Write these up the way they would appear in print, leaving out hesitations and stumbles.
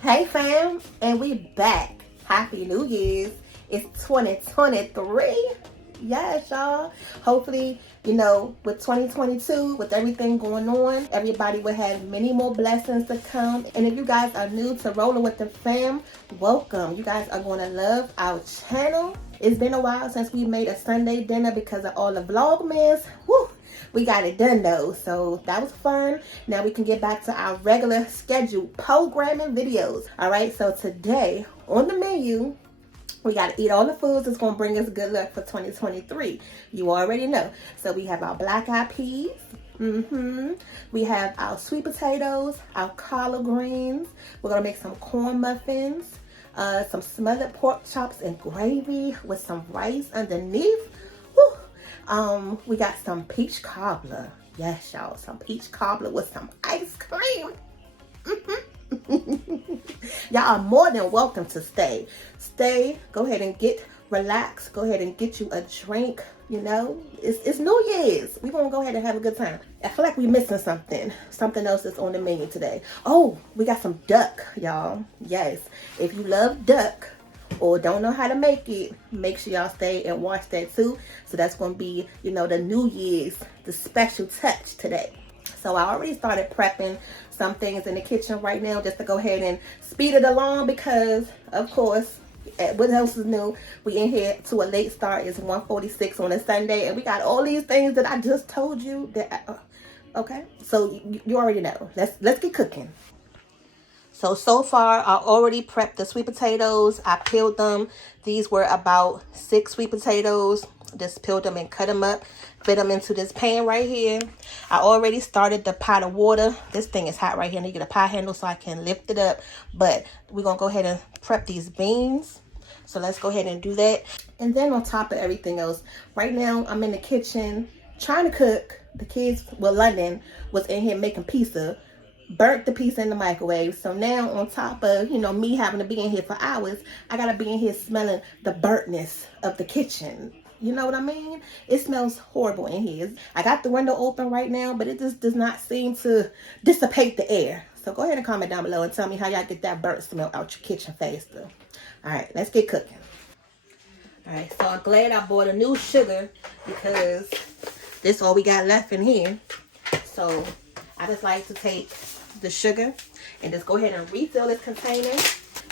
Hey fam, and we back. Happy New Year's. It's 2023. Yes, y'all. Hopefully, with 2022, with everything going on, everybody will have many more blessings to come. And if you guys are new to Rolling with the Fam, welcome. You guys are going to love our channel. It's been a while since we made a Sunday dinner because of all the vlogmas. Woo! We got it done though, so that was fun. Now we can get back to our regular scheduled programming videos. All right, so today on the menu, we got to eat all the foods that's going to bring us good luck for 2023. You already know. So we have our black eyed peas. We have our sweet potatoes, our collard greens. We're going to make some corn muffins, some smothered pork chops and gravy with some rice underneath. Woo. We got some peach cobbler. Yes, y'all, some peach cobbler with some ice cream. Y'all are more than welcome to stay. Go ahead and relax. Go ahead and get you a drink. It's New Year's. We're gonna go ahead and have a good time. I feel like we're missing something else that's on the menu today. Oh, we got some duck, y'all. Yes, if you love duck or don't know how to make it, make sure y'all stay and watch that too. So that's gonna be, the New Year's, the special touch today. So I already started prepping some things in the kitchen right now just to go ahead and speed it along because, of course, what else is new? We in here to a late start. It's 1:46 on a Sunday, and we got all these things that I just told you that. Okay, so you already know. Let's get cooking. So far, I already prepped the sweet potatoes. I peeled them. These were about 6 sweet potatoes. Just peeled them and cut them up. Fit them into this pan right here. I already started the pot of water. This thing is hot right here. I need to get a pot handle so I can lift it up. But we're going to go ahead and prep these beans. So let's go ahead and do that. And then on top of everything else, right now I'm in the kitchen trying to cook. The kids, London was in here making pizza. Burnt the pizza in the microwave. So now on top of, me having to be in here for hours, I got to be in here smelling the burntness of the kitchen. You know what I mean? It smells horrible in here. I got the window open right now, but it just does not seem to dissipate the air. So go ahead and comment down below and tell me how y'all get that burnt smell out your kitchen faster. All right, let's get cooking. All right, so I'm glad I bought a new sugar because this is all we got left in here. So I just like to take the sugar and just go ahead and refill this container.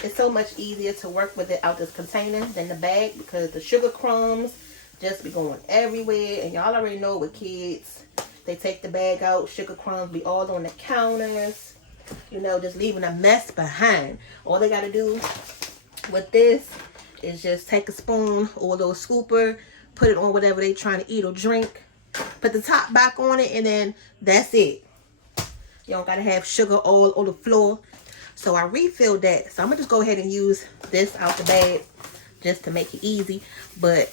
It's so much easier to work with it out this container than the bag because the sugar crumbs just be going everywhere, and y'all already know with kids, they take the bag out, sugar crumbs be all on the counters, just leaving a mess behind. All they got to do with this is just take a spoon or a little scooper, put it on whatever they trying to eat or drink, put the top back on it, and then that's it. You don't got to have sugar all on the floor. So I refilled that. So I'm going to just go ahead and use this out the bag just to make it easy. But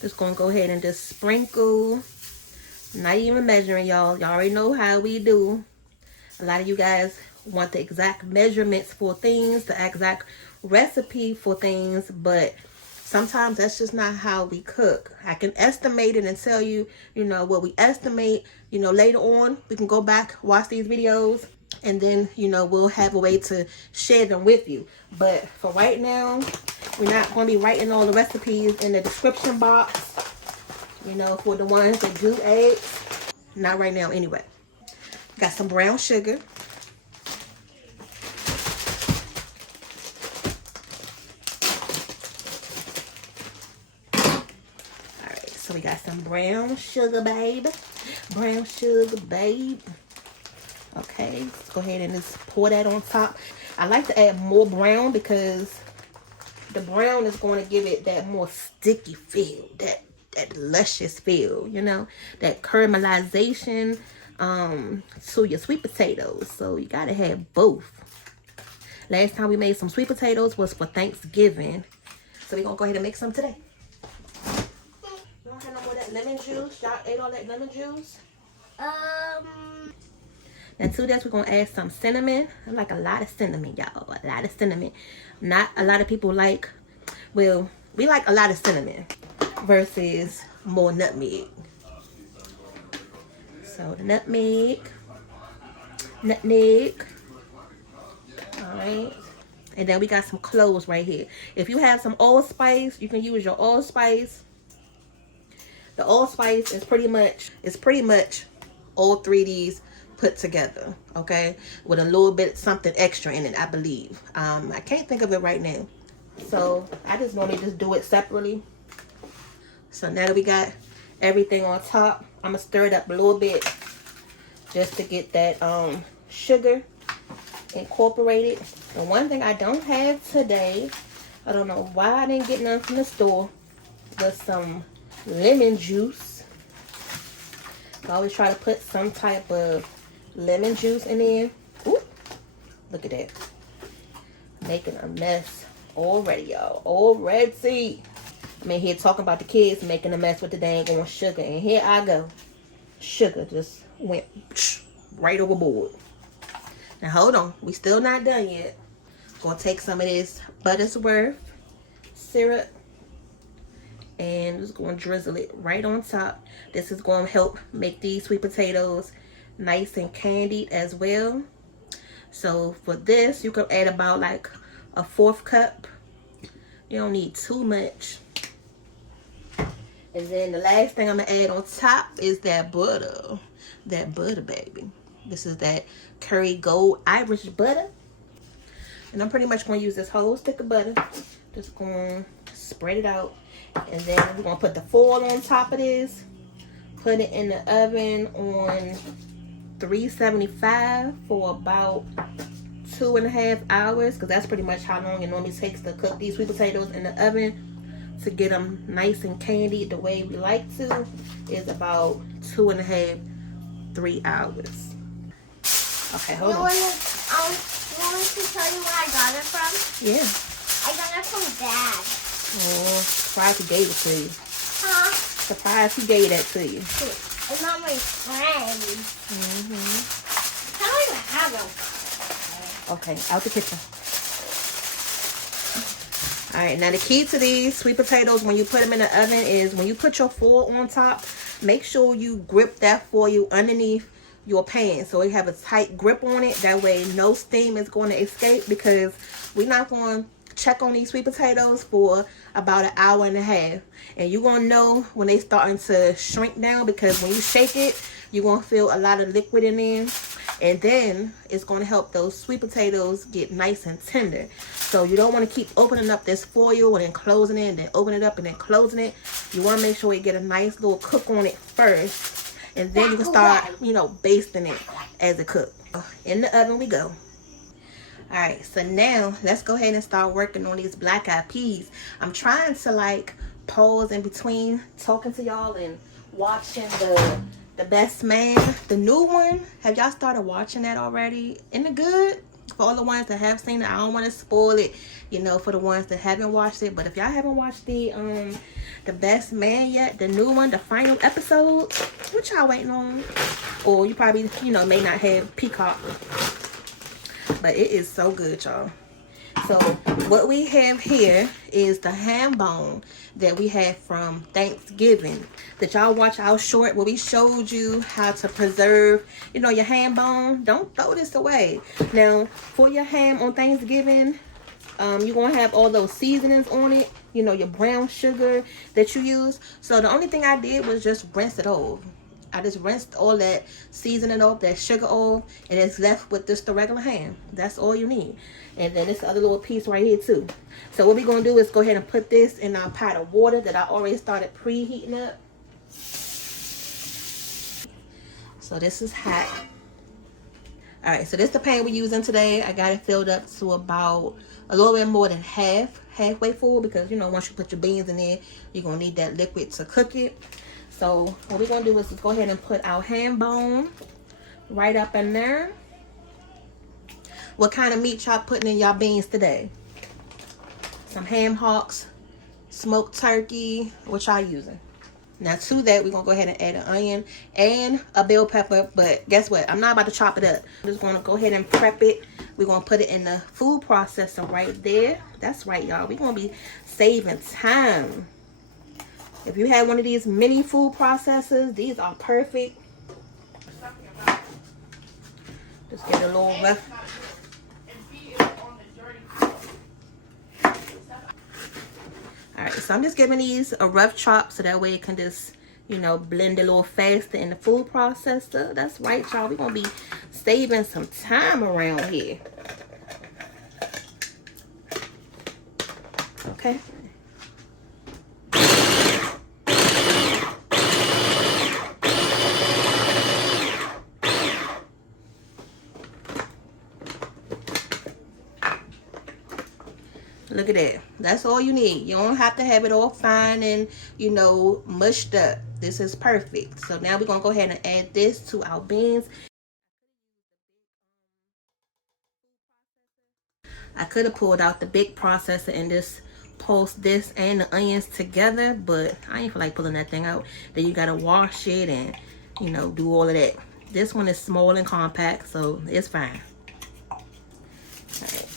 just going to go ahead and just sprinkle. Not even measuring, y'all. Y'all already know how we do. A lot of you guys want the exact measurements for things, the exact recipe for things. But sometimes that's just not how we cook. I can estimate it and tell you, what we estimate. Later on, we can go back, watch these videos, and then, we'll have a way to share them with you. But for right now, we're not going to be writing all the recipes in the description box, for the ones that do eggs. Not right now anyway. Got some brown sugar. So we got some brown sugar, babe. Brown sugar, babe. Okay, let's go ahead and just pour that on top. I like to add more brown because the brown is going to give it that more sticky feel, that luscious feel, that caramelization to your sweet potatoes. So you got to have both. Last time we made some sweet potatoes was for Thanksgiving. So we're going to go ahead and make some today. No more of that lemon juice. Y'all ate all that lemon juice? And to this, we're going to add some cinnamon. I like a lot of cinnamon, y'all. A lot of cinnamon. Not a lot of people like, well, we like a lot of cinnamon versus more nutmeg. So the nutmeg. All right. And then we got some cloves right here. If you have some allspice, you can use your allspice. The allspice is pretty much all 3 of these put together, okay, with a little bit something extra in it, I believe. I can't think of it right now, so I just normally just do it separately. So now that we got everything on top, I'm gonna stir it up a little bit just to get that sugar incorporated. The one thing I don't have today, I don't know why I didn't get none from the store, was some lemon juice. I always try to put some type of lemon juice in there. Ooh, look at that. Making a mess already, y'all. Already. I'm in here talking about the kids making a mess with the dang on sugar. And here I go. Sugar just went right overboard. Now hold on. We still not done yet. Gonna take some of this Buttersworth syrup and just gonna drizzle it right on top. This is gonna help make these sweet potatoes nice and candied as well. So for this, you can add about like a 1/4 cup. You don't need too much. And then the last thing I'm gonna add on top is that butter. That butter, baby. This is that Curry Gold Irish butter. And I'm pretty much gonna use this whole stick of butter. Just gonna spread it out. And then we're gonna put the foil on top of this. Put it in the oven on 375 for about 2.5 hours, because that's pretty much how long it normally takes to cook these sweet potatoes in the oven. To get them nice and candied the way we like to is about 2.5, 3 hours. Okay, hold on. You want me to tell you where I got it from? Yeah. I got it from Dad. Oh, surprised he gave it to you. Huh? Surprised he gave that to you. It's not my friend. I don't even have them. Okay, out the kitchen. Alright, now the key to these sweet potatoes when you put them in the oven is when you put your foil on top, make sure you grip that foil underneath your pan so you have a tight grip on it. That way no steam is going to escape, because we're not going to check on these sweet potatoes for about 1.5 hours. And you're going to know when they starting to shrink down, because when you shake it, you're going to feel a lot of liquid in there. And then it's going to help those sweet potatoes get nice and tender. So you don't want to keep opening up this foil and then closing it and then opening it up and then closing it. You want to make sure you get a nice little cook on it first. And then you can start, you know, basting it as it cooks. In the oven we go. Alright, so now let's go ahead and start working on these black eyed peas. I'm trying to like pause in between talking to y'all and watching the Best Man, the new one. Have y'all started watching that already? Isn't it good? For all the ones that have seen it, I don't want to spoil it, you know, for the ones that haven't watched it. But if y'all haven't watched the Best Man yet, the new one, the final episode, what y'all waiting on? Or you probably, you know, may not have Peacock, but it is so good, y'all. So what we have here is the ham bone that we had from Thanksgiving. Did y'all watch our short where we showed you how to preserve, you know, your ham bone? Don't throw this away. Now, for your ham on Thanksgiving, you're going to have all those seasonings on it. You know, your brown sugar that you use. So the only thing I did was just rinse it off. I just rinsed all that seasoning off, that sugar off, and it's left with just the regular ham. That's all you need. And then this other little piece right here too. So what we're going to do is go ahead and put this in our pot of water that I already started preheating up. So this is hot. Alright, so this is the pan we're using today. I got it filled up to about a little bit more than halfway full, because, you know, once you put your beans in there, you're going to need that liquid to cook it. So what we're going to do is just go ahead and put our ham bone right up in there. What kind of meat y'all putting in y'all beans today? Some ham hocks, smoked turkey, what y'all using? Now to that, we're going to go ahead and add an onion and a bell pepper. But guess what? I'm not about to chop it up. I'm just going to go ahead and prep it. We're going to put it in the food processor right there. That's right, y'all. We're going to be saving time. If you have one of these mini food processors, these are perfect. Just get a little rough. So I'm just giving these a rough chop so that way it can just, you know, blend a little faster in the food processor. That's right, y'all. We're going to be saving some time around here. Okay. Look at that. That's all you need. You don't have to have it all fine and, you know, mushed up. This is perfect. So now we're going to go ahead and add this to our beans. I could have pulled out the big processor and just pulsed this and the onions together, but I ain't feel like pulling that thing out. Then you got to wash it and, you know, do all of that. This one is small and compact, so it's fine. All right.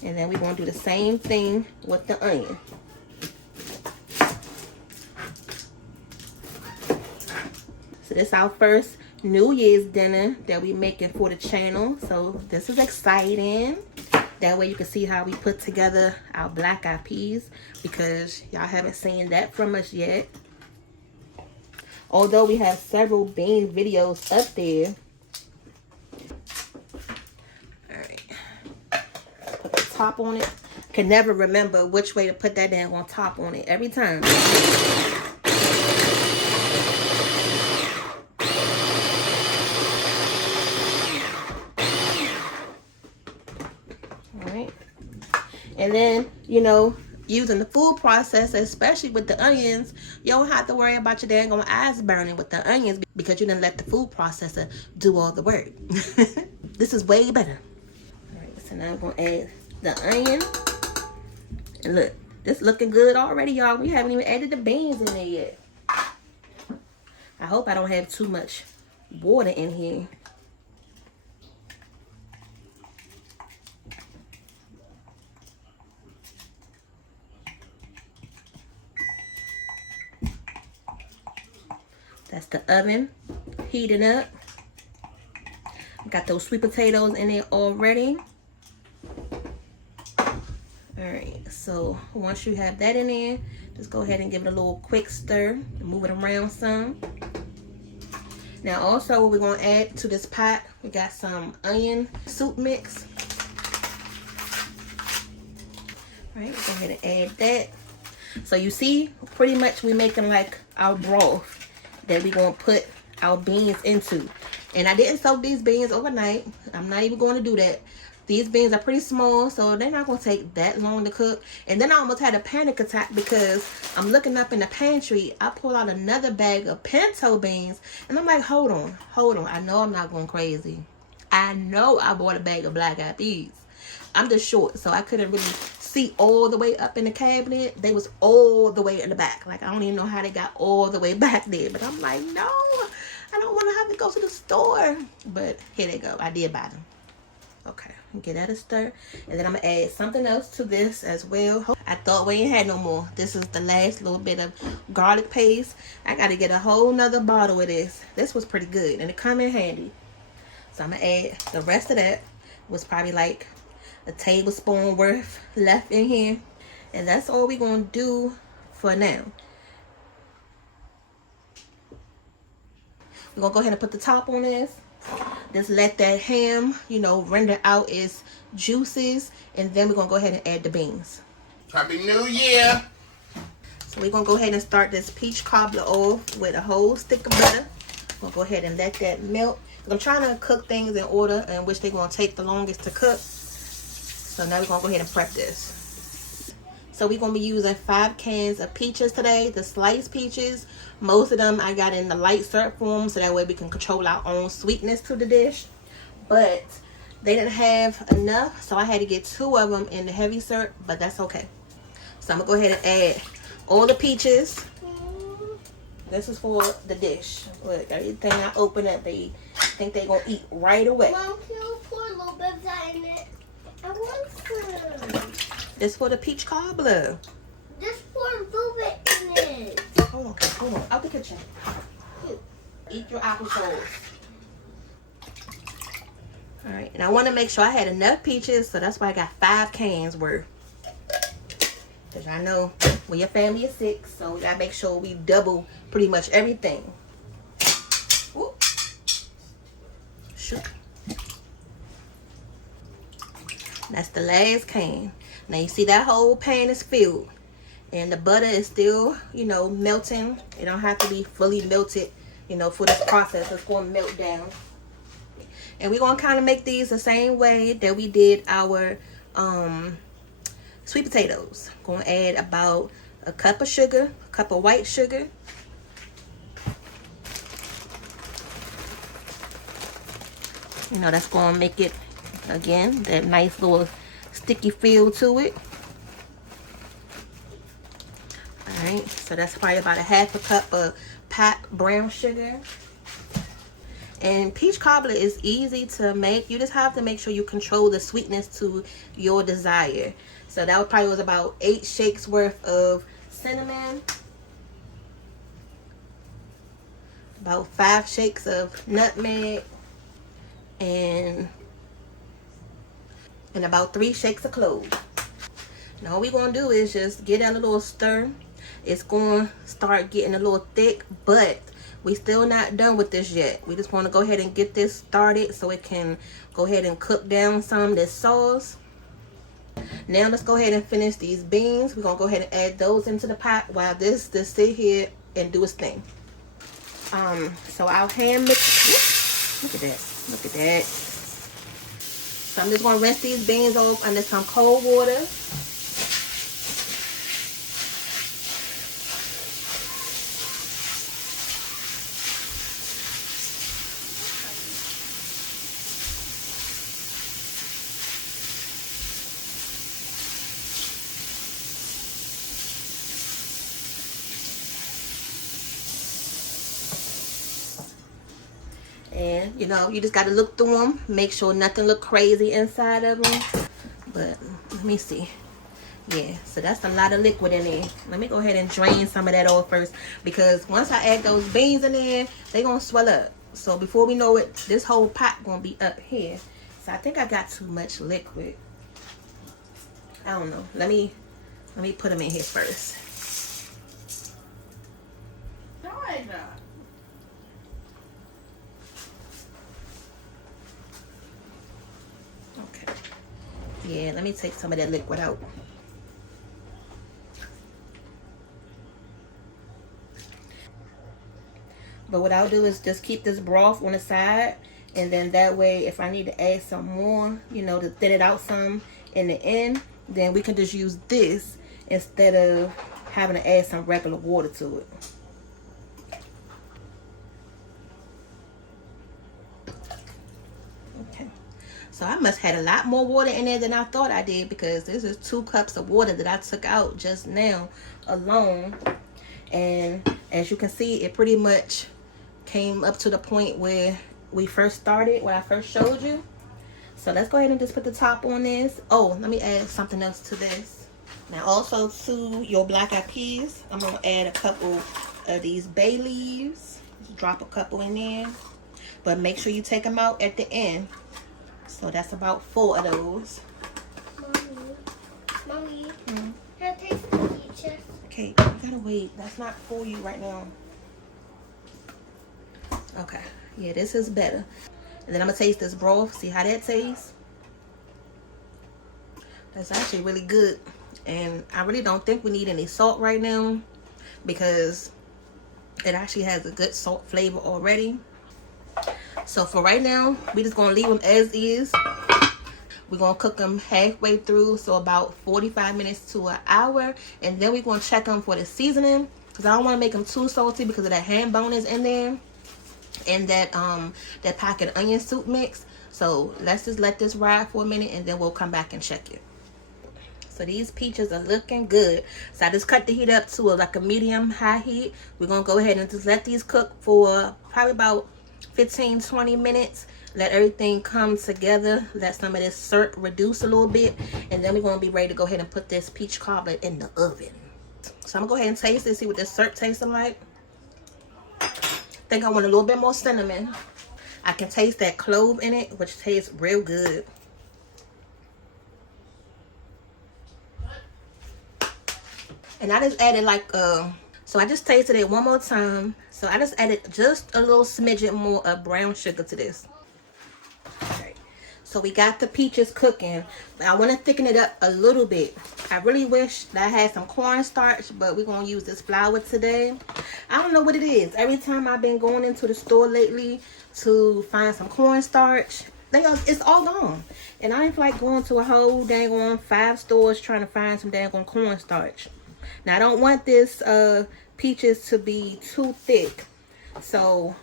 And then we're going to do the same thing with the onion. So this is our first New Year's dinner that we making for the channel. So this is exciting. That way you can see how we put together our black eyed peas, because y'all haven't seen that from us yet. Although we have several bean videos up there. Top on it. Can never remember which way to put that dang on top on it every time. Alright. And then, you know, using the food processor, especially with the onions, you don't have to worry about your dang on eyes burning with the onions because you didn't let the food processor do all the work. This is way better. Alright, so now I'm going to add the onion. And look, this looking good already, y'all. We haven't even added the beans in there yet. I hope I don't have too much water in here. That's the oven heating up. Got those sweet potatoes in there already. Alright, so once you have that in there, just go ahead and give it a little quick stir. Move it around some. Now also what we're going to add to this pot, we got some onion soup mix. Alright, go ahead and add that. So you see, pretty much we're making like our broth that we're going to put our beans into. And I didn't soak these beans overnight. I'm not even going to do that. These beans are pretty small, so they're not going to take that long to cook. And then I almost had a panic attack because I'm looking up in the pantry. I pulled out another bag of pinto beans. And I'm like, hold on. I know I'm not going crazy. I know I bought a bag of black eyed peas. I'm just short, so I couldn't really see all the way up in the cabinet. They was all the way in the back. Like, I don't even know how they got all the way back there. But I'm like, no, I don't want to have to go to the store. But here they go. I did buy them. Okay, get that a stir. And then I'm going to add something else to this as well. I thought we ain't had no more. This is the last little bit of garlic paste. I got to get a whole nother bottle of this. This was pretty good, and it come in handy. So I'm going to add the rest of that. It was probably like a tablespoon worth left in here. And that's all we're going to do for now. We're going to go ahead and put the top on this. Just let that ham, you know, render out its juices. And then we're going to go ahead and add the beans. Happy New Year! So we're going to go ahead and start this peach cobbler off with a whole stick of butter. We'll go ahead and let that melt. I'm trying to cook things in order in which they're going to take the longest to cook. So now we're going to go ahead and prep this. So we're going to be using 5 cans of peaches today, the sliced peaches. Most of them I got in the light syrup form, so that way we can control our own sweetness to the dish. But they didn't have enough, so I had to get 2 of them in the heavy syrup, but that's okay. So I'm going to go ahead and add all the peaches. This is for the dish. Look, everything I open up, they think they're going to eat right away. Mom, can you pour a little bit of that in it? I want some. This for the peach cobbler. Just pour a little bit in it. Hold on. Out the kitchen. Eat your applesauce. Alright, and I want to make sure I had enough peaches, so that's why I got 5 cans worth. Cause I know when your family is sick, so we gotta make sure we double pretty much everything. Ooh. Shoot. That's the last can. Now you see that whole pan is filled. And the butter is still, you know, melting. It don't have to be fully melted, you know, for this process. It's going to melt down. And we're going to kind of make these the same way that we did our sweet potatoes. Going to add about a cup of sugar, a cup of white sugar. You know, that's going to make it, again, that nice little sticky feel to it. Alright, so that's probably about a half a cup of packed brown sugar. And peach cobbler is easy to make. You just have to make sure you control the sweetness to your desire. So that probably was about 8 shakes worth of cinnamon. About 5 shakes of nutmeg. And about 3 shakes of cloves. Now all we're going to do is just get that a little stir. It's going to start getting a little thick, but we still not done with this yet. We just want to go ahead and get this started so it can go ahead and cook down some of this sauce. Now let's go ahead and finish these beans. We're going to go ahead and add those into the pot while this sit here and do its thing. So I'll hand mix. Look at that. Look at that. So I'm just going to rinse these beans off under some cold water. And, you know, you just got to look through them. Make sure nothing look crazy inside of them. But, let me see. Yeah, so that's a lot of liquid in there. Let me go ahead and drain some of that off first. Because once I add those beans in there, they're going to swell up. So, before we know it, this whole pot going to be up here. So, I think I got too much liquid. I don't know. Let me put them in here first. Okay. Yeah, let me take some of that liquid out. But what I'll do is just keep this broth on the side. And then that way, if I need to add some more, you know, to thin it out some in the end, then we can just use this instead of having to add some regular water to it. Okay. So I must have had a lot more water in there than I thought I did, because this is 2 cups of water that I took out just now alone. And as you can see, it pretty much came up to the point where we first started, when I first showed you. So let's go ahead and just put the top on this. Oh, let me add something else to this. Now also to your black eyed peas, I'm going to add a couple of these bay leaves. Just drop a couple in there. But make sure you take them out at the end. So that's about 4 of those. Mommy, can I taste the peaches? Okay, you gotta wait. That's not for you right now. Okay, yeah, this is better. And then I'm gonna taste this broth. See how that tastes? That's actually really good. And I really don't think we need any salt right now, because it actually has a good salt flavor already. So for right now, we just gonna leave them as is. We're gonna cook them halfway through, so about 45 minutes to an hour, and then we're gonna check them for the seasoning, because I don't want to make them too salty because of that ham bone is in there, and that packet of onion soup mix. So let's just let this ride for a minute, and then we'll come back and check it. So these peaches are looking good. So I just cut the heat up to like a medium high heat. We're gonna go ahead and just let these cook for probably about 15-20 minutes. Let everything come together. Let some of this syrup reduce a little bit. And then we're going to be ready to go ahead and put this peach cobbler in the oven. So I'm going to go ahead and taste it. See what this syrup tastes like. I think I want a little bit more cinnamon. I can taste that clove in it, which tastes real good. And I just added like so I just tasted it one more time. So I just added just a little smidget more of brown sugar to this. Okay. So we got the peaches cooking, but I want to thicken it up a little bit. I really wish that I had some cornstarch, but we're going to use this flour today. I don't know what it is. Every time I've been going into the store lately to find some cornstarch, it's all gone. And I ain't like going to a whole dang on 5 stores trying to find some dang on cornstarch. Now, I don't want this peaches to be too thick. So,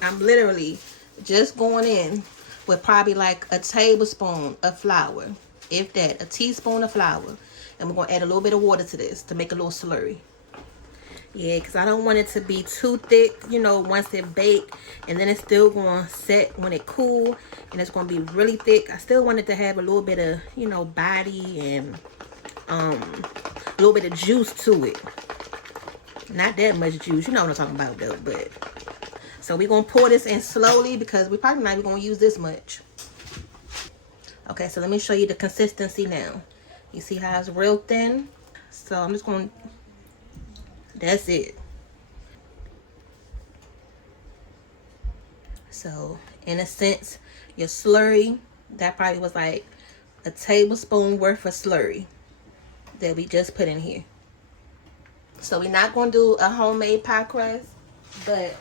I'm literally just going in with probably like a tablespoon of flour, if that, a teaspoon of flour, and we're going to add a little bit of water to this to make a little slurry. Yeah, because I don't want it to be too thick, you know, once it baked, and then it's still going to set when it cool, and it's going to be really thick. I still want it to have a little bit of, you know, body and a little bit of juice to it. Not that much juice, you know what I'm talking about though, but... So we're going to pour this in slowly because we're probably not even going to use this much. Okay, so let me show you the consistency now. You see how it's real thin? So I'm just going to... That's it. So, in a sense, your slurry, that probably was like a tablespoon worth of slurry that we just put in here. So we're not going to do a homemade pie crust, but...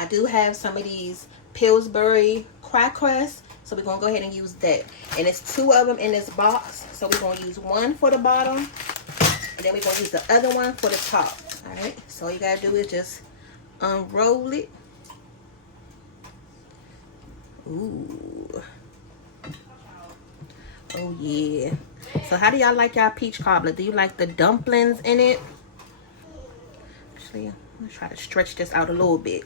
I do have some of these Pillsbury crack crusts, so we're going to go ahead and use that. And it's 2 of them in this box, so we're going to use one for the bottom, and then we're going to use the other one for the top. Alright, so all you got to do is just unroll it. Ooh. Oh, yeah. So how do y'all like y'all peach cobbler? Do you like the dumplings in it? Actually, I'm going to try to stretch this out a little bit.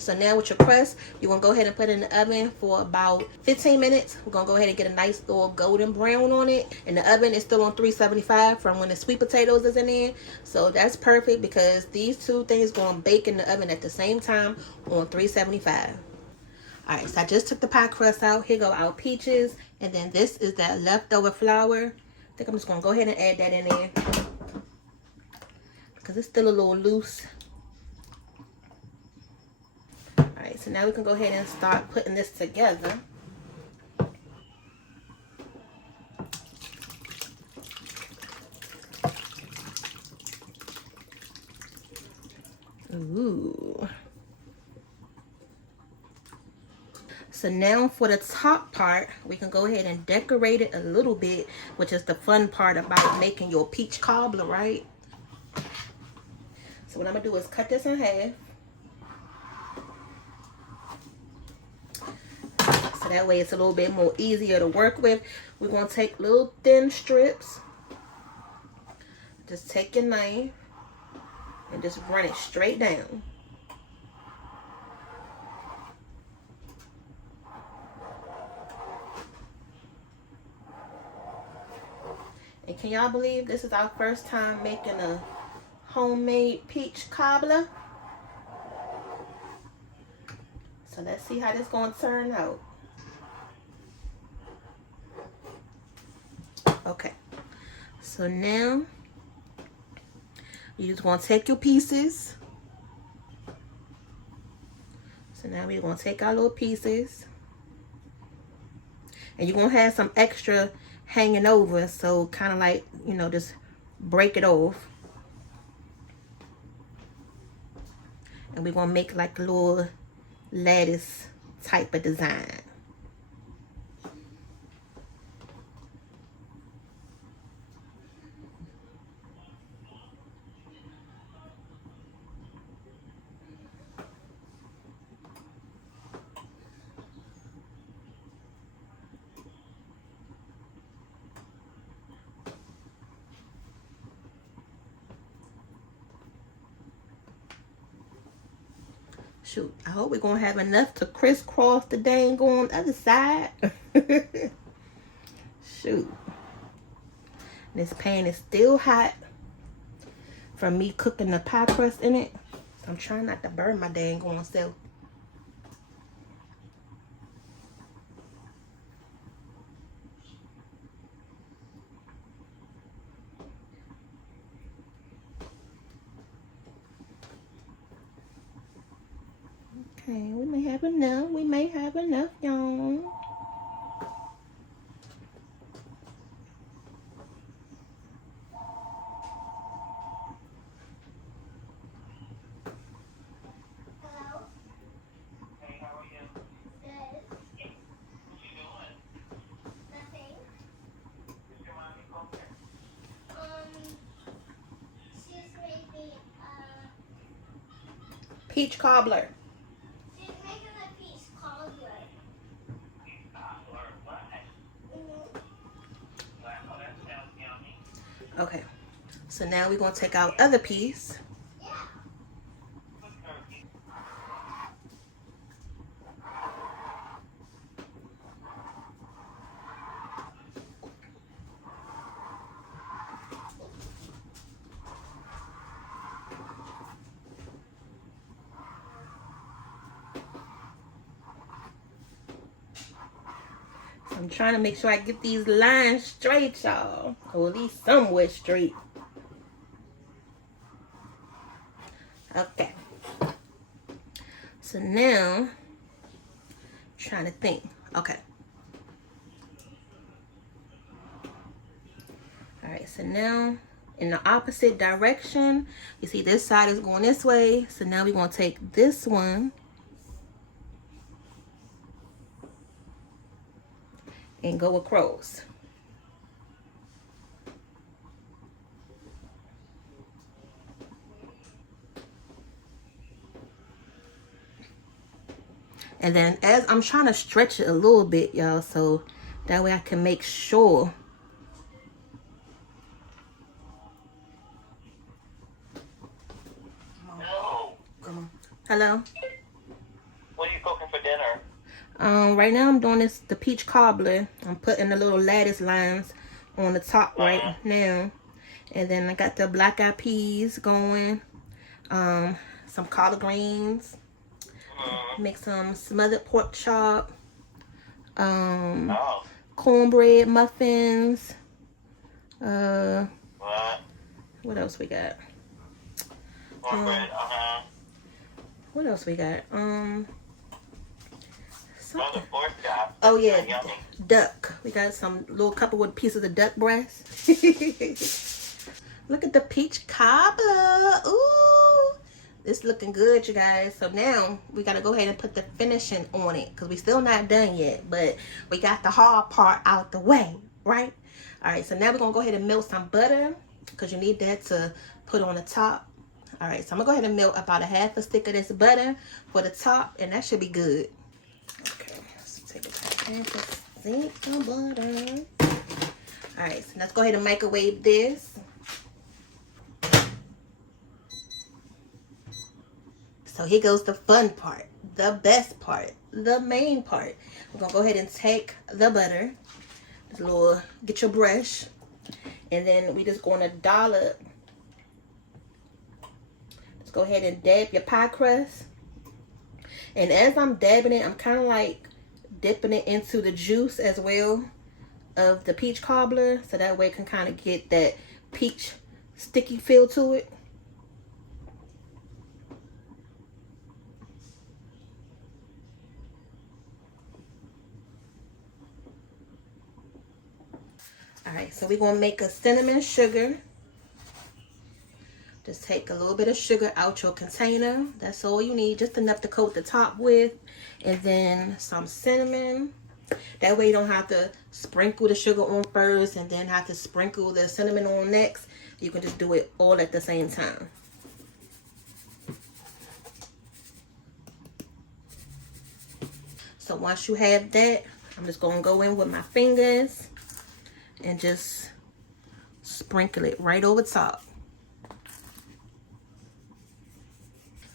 So now with your crust, you're going to go ahead and put it in the oven for about 15 minutes. We're going to go ahead and get a nice little golden brown on it. And the oven is still on 375 from when the sweet potatoes is in there. So that's perfect because these 2 things going to bake in the oven at the same time on 375. Alright, so I just took the pie crust out. Here go our peaches. And then this is that leftover flour. I think I'm just going to go ahead and add that in there because it's still a little loose. Alright, so now we can go ahead and start putting this together. Ooh. So now for the top part, we can go ahead and decorate it a little bit, which is the fun part about making your peach cobbler, right? So what I'm going to do is cut this in half. That way it's a little bit more easier to work with. We're going to take little thin strips. Just take your knife and just run it straight down. And can y'all believe this is our first time making a homemade peach cobbler? So let's see how this is going to turn out. Okay, so now you're just going to take your pieces. So now we're going to take our little pieces. And you're going to have some extra hanging over. So kind of like, you know, just break it off. And we're going to make like a little lattice type of design. Shoot, I hope we're gonna have enough to crisscross the dang on other side. Shoot. This pan is still hot from me cooking the pie crust in it. I'm trying not to burn my dang on self. Okay, we may have enough. We may have enough, y'all. Hello? Hey, how are you? Good. What you doing? Nothing. What's your mommy cooking? She's making, Peach cobbler. she's making a peach cobbler. Cobbler, what? Mm-hmm. Wow, that sounds yummy. Okay, so now we're gonna take our other piece. Yeah. Put turkey. So I'm trying to make sure I get these lines straight, y'all. Or at least somewhat straight. Okay. So now, trying to think. Okay. All right, so now in the opposite direction, you see this side is going this way. So now we're going to take this one and go across. And then as I'm trying to stretch it a little bit, y'all, so that way I can make sure. No. Come on. Hello? What are you cooking for dinner? Right now I'm doing the peach cobbler. I'm putting the little lattice lines on the top right now. And then I got the black eyed peas going. Some collard greens. Make some smothered pork chop. Oh. Cornbread muffins. What? What else we got? Cornbread, What else we got? Oh, Something. the pork chop. Oh yeah, Yummy. duck. We got some little couple with pieces of duck breast. Look at the peach cobbler. Ooh, this looking good, you guys. So now we gotta go ahead and put the finishing on it because we still not done yet, but we got the hard part out the way, right? All right, so now we're gonna go ahead and melt some butter because you need that to put on the top. All right, so I'm gonna go ahead and melt about a half a stick of this butter for the top, and that should be good. Okay, let's take it back and just sink some butter. All right, so let's go ahead and microwave this. So here goes the fun part, the best part, the main part. We're gonna go ahead and take the butter, this little, get your brush, and then we just gonna dollop. Let's go ahead and dab your pie crust. And as I'm dabbing it, I'm kind of like dipping it into the juice as well of the peach cobbler, so that way it can kind of get that peach sticky feel to it. All right, so we're gonna make a cinnamon sugar. Just take a little bit of sugar out your container. That's all you need, just enough to coat the top with. And then some cinnamon. That way you don't have to sprinkle the sugar on first and then have to sprinkle the cinnamon on next. You can just do it all at the same time. So once you have that, I'm just gonna go in with my fingers and just sprinkle it right over top.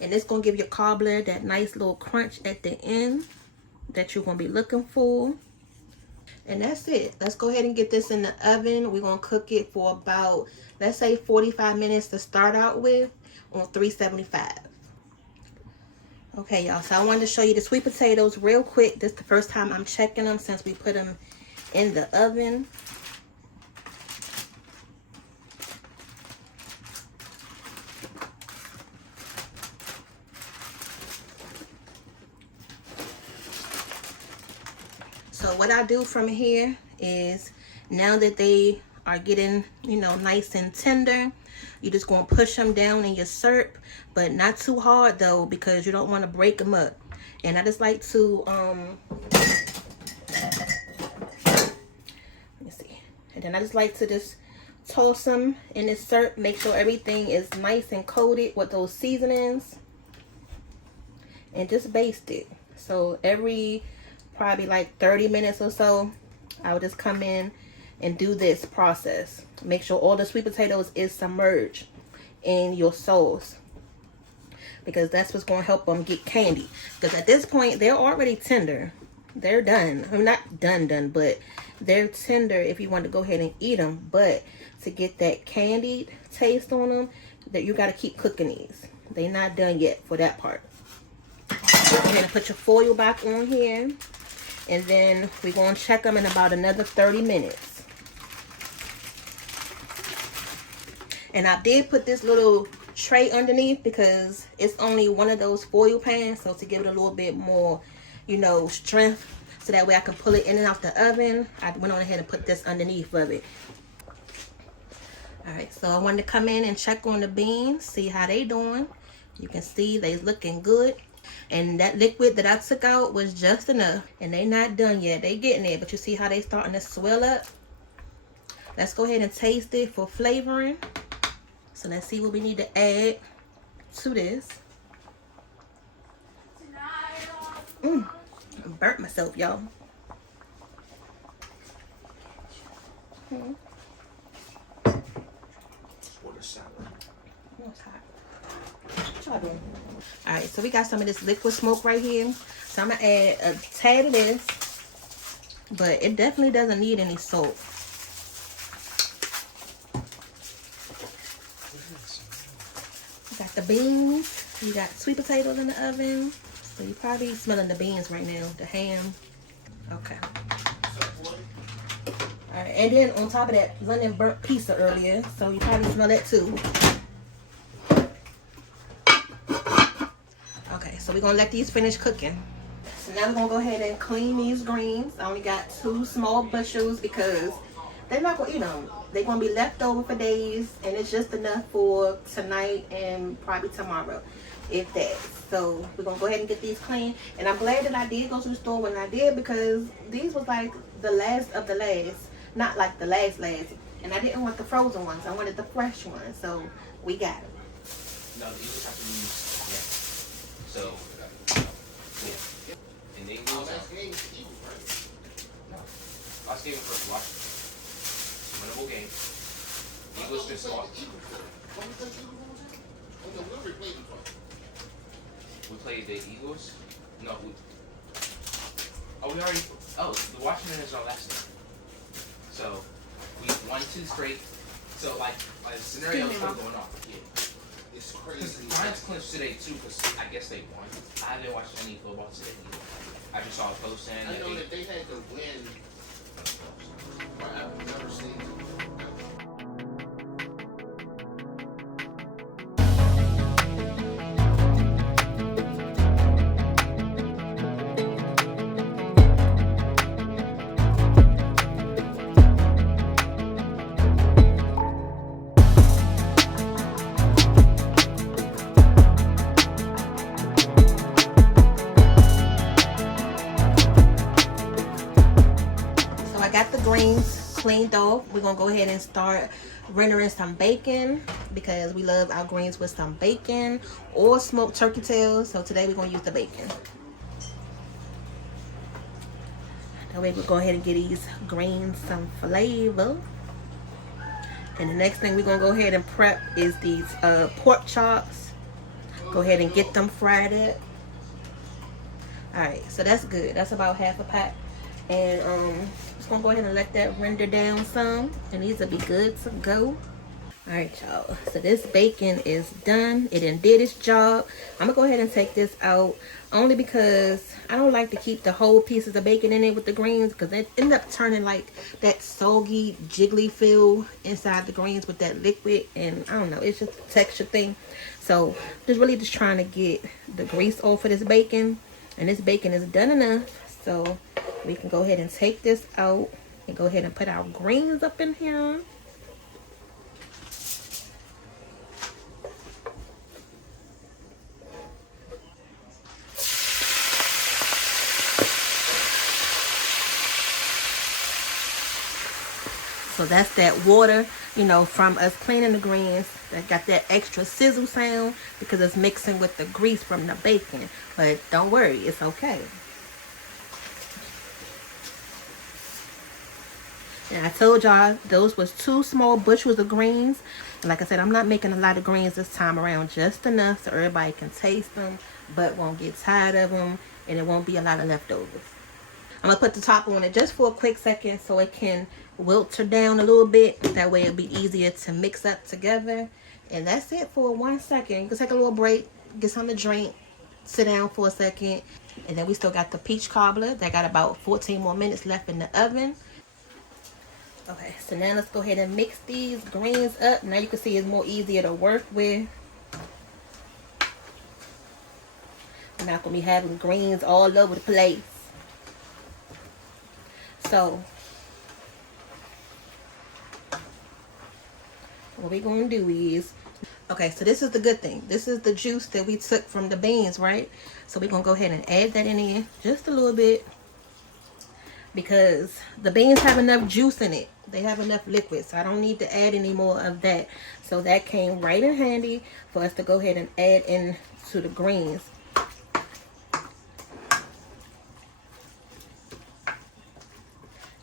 And it's gonna give your cobbler that nice little crunch at the end that you're gonna be looking for. And that's it. Let's go ahead and get this in the oven. We're gonna cook it for about, let's say 45 minutes to start out with on 375. Okay, y'all, so I wanted to show you the sweet potatoes real quick. This is the first time I'm checking them since we put them in the oven. So what I do from here is, now that they are getting, you know, nice and tender, you're just going to push them down in your syrup, but not too hard though, because you don't want to break them up. And I just like to, let me see. And then I just like to just toss them in this syrup, make sure everything is nice and coated with those seasonings, and just baste it. So every probably like 30 minutes or so, I would just come in and do this process. Make sure all the sweet potatoes is submerged in your sauce, because that's what's going to help them get candy. Because at this point, they're already tender. They're done. I'm not done, but they're tender if you want to go ahead and eat them. But to get that candied taste on them, that you got to keep cooking these. They're not done yet for that part. Go ahead and put your foil back on here. And then we're going to check them in about another 30 minutes. And I did put this little tray underneath because it's only one of those foil pans. So to give it a little bit more, you know, strength, so that way I can pull it in and out the oven, I went on ahead and put this underneath of it. Alright, so I wanted to come in and check on the beans, see how they doing. You can see they's looking good. And that liquid that I took out was just enough. And they not done yet. They getting there. But you see how they starting to swell up? Let's go ahead and taste it for flavoring. So let's see what we need to add to this. I burnt myself, y'all. Water salad. It's hot. What y'all doing? Alright, so we got some of this liquid smoke right here. So I'm going to add a tad of this. But it definitely doesn't need any salt. You got the beans. You got sweet potatoes in the oven. So you're probably smelling the beans right now. The ham. Okay. Alright, and then on top of that, London burnt pizza earlier. So you probably smell that too. Okay, so we're going to let these finish cooking. So now we're going to go ahead and clean these greens. I only got 2 small bushels because they're not going to eat them. They're going to be left over for days, and it's just enough for tonight and probably tomorrow, if that. So we're going to go ahead and get these clean. And I'm glad that I did go to the store when I did, because these was like the last of the last. Not like the last. And I didn't want the frozen ones. I wanted the fresh ones. So we got them. No, the Eagles have to be used. So, yeah. And the Eagles. No. Last game versus Washington. Winnable game. Eagles just lost. We played the Eagles? No, we already. Oh, the Washington is our last game. So, we won 2 straight. So, like the scenario is still going on. Yeah. It's crazy. Because the Giants clinched today too, because I guess they won. I didn't watch any football today either. I just saw a post saying I know that they had to win. I've never seen. Greens cleaned off. We're gonna go ahead and start rendering some bacon, because we love our greens with some bacon or smoked turkey tails. So today we're gonna use the bacon. That way we'll go ahead and get these greens some flavor. And the next thing we're gonna go ahead and prep is these pork chops. Go ahead and get them fried up. Alright, so that's good. That's about half a pot. And just gonna go ahead and let that render down some. And these will be good to go. Alright, y'all. So this bacon is done. It done did its job. I'm gonna go ahead and take this out. Only because I don't like to keep the whole pieces of bacon in it with the greens. Because they end up turning like that soggy, jiggly feel inside the greens with that liquid. And I don't know. It's just a texture thing. So just really just trying to get the grease off of this bacon. And this bacon is done enough, so we can go ahead and take this out and go ahead and put our greens up in here. So that's that water, you know, from us cleaning the greens. That got that extra sizzle sound because it's mixing with the grease from the bacon. But don't worry, it's okay. And I told y'all those was 2 small bushels of greens. And like I said, I'm not making a lot of greens this time around. Just enough so everybody can taste them, but won't get tired of them. And it won't be a lot of leftovers. I'm going to put the top on it just for a quick second so it can wilter down a little bit. That way it'll be easier to mix up together. And that's it for 1 second. You can take a little break, get something to drink, sit down for a second. And then we still got the peach cobbler. That got about 14 more minutes left in the oven. Okay, so now let's go ahead and mix these greens up. Now you can see it's more easier to work with. I'm not going to be having greens all over the place. So what we're going to do is, okay, so this is the good thing. This is the juice that we took from the beans, right? So we're going to go ahead and add that in here just a little bit. Because the beans have enough juice in it. They have enough liquid. So I don't need to add any more of that. So that came right in handy for us to go ahead and add into the greens.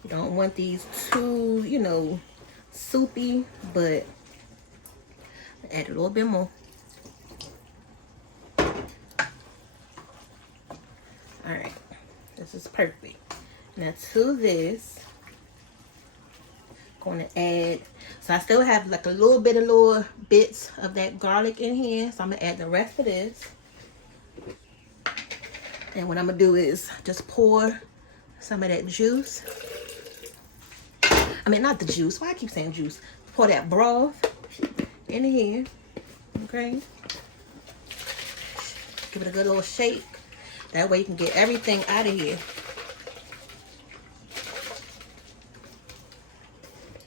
You don't want these too, you know, soupy, but add a little bit more. Alright, this is perfect. Now to this, I'm going to add, so I still have like a little bit of little bits of that garlic in here. So I'm going to add the rest of this. And what I'm going to do is just pour some of that juice. I mean, not the juice. Why I keep saying juice? Pour that broth in here. Okay. Give it a good little shake. That way you can get everything out of here.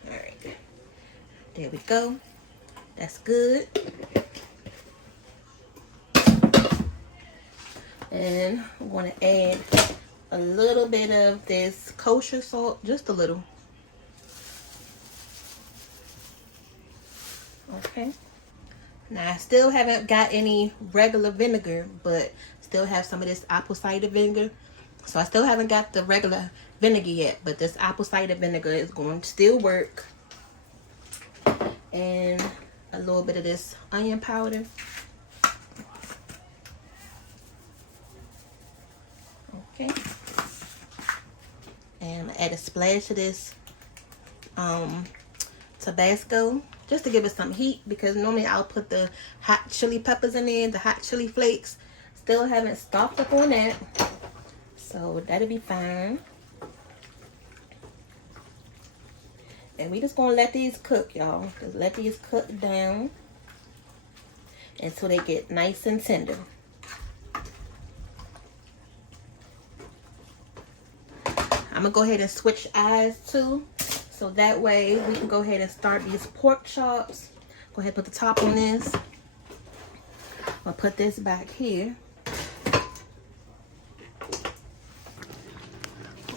Alright. There we go. That's good. And I'm going to add a little bit of this kosher salt. Just a little. Okay. Now I still haven't got any regular vinegar, but still have some of this apple cider vinegar. So I still haven't got the regular vinegar yet, but this apple cider vinegar is going to still work. And a little bit of this onion powder. Okay. And add a splash of this Tabasco. Just to give it some heat, because normally I'll put the hot chili peppers in there, the hot chili flakes. Still haven't stocked up on that. So that'll be fine. And we just gonna let these cook, y'all. Just let these cook down until they get nice and tender. I'm gonna go ahead and switch eyes too. So that way we can go ahead and start these pork chops. Go ahead and put the top on this. I'll put this back here.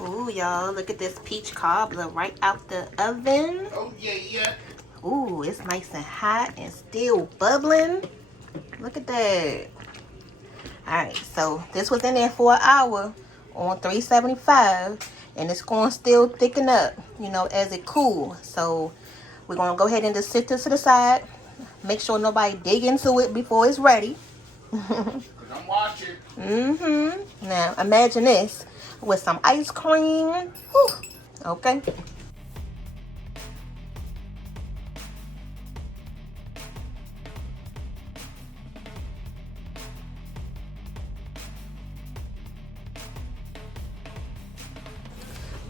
Ooh, y'all, look at this peach cobbler right out the oven. Oh, yeah. Ooh, it's nice and hot and still bubbling. Look at that. Alright, so this was in there for an hour on 375. And it's going to still thicken up, you know, as it cools. So we're going to go ahead and just sit this to the side. Make sure nobody dig into it before it's ready. Because I'm watching. Now, imagine this with some ice cream. Whew. Okay.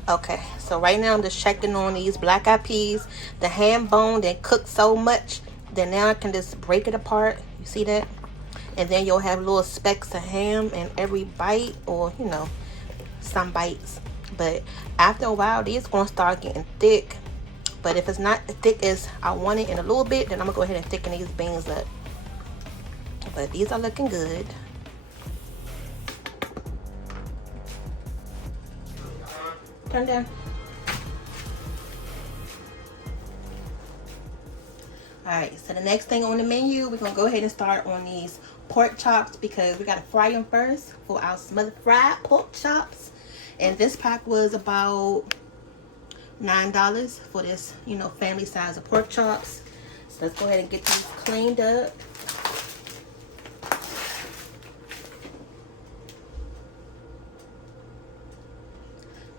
Okay, so right now I'm just checking on these black eyed peas. The ham bone, they cook so much that now I can just break it apart. You see that? And then you'll have little specks of ham in every bite, or you know, some bites. But after a while, these gonna start getting thick. But if it's not as thick as I want it in a little bit, then I'm gonna go ahead and thicken these beans up. But these are looking good. Turn down. Alright, so the next thing on the menu, we're going to go ahead and start on these pork chops because we got to fry them first for our smothered fried pork chops. And this pack was about $9 for this, you know, family size of pork chops. So let's go ahead and get these cleaned up.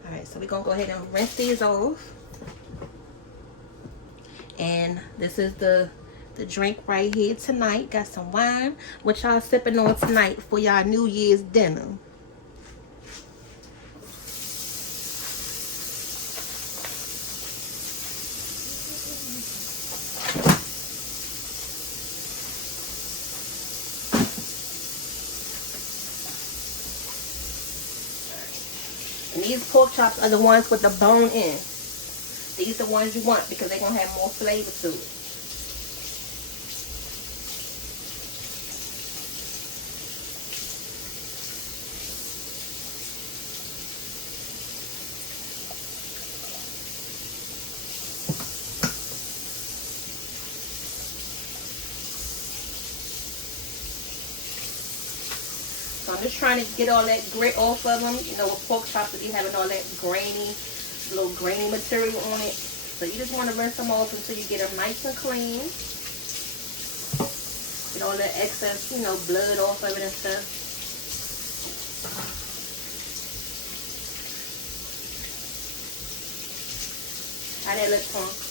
Alright, so we're going to go ahead and rinse these off. And this is the drink right here tonight. Got some wine. What y'all sipping on tonight for y'all New Year's dinner? And these pork chops are the ones with the bone in. These are the ones you want because they're going to have more flavor to it. So I'm just trying to get all that grit off of them. You know, with pork chops, they be having all that little grainy material on it. So you just want to rinse them off until you get them nice and clean. Get all that excess, you know, blood off of it and stuff. How that look, Pham?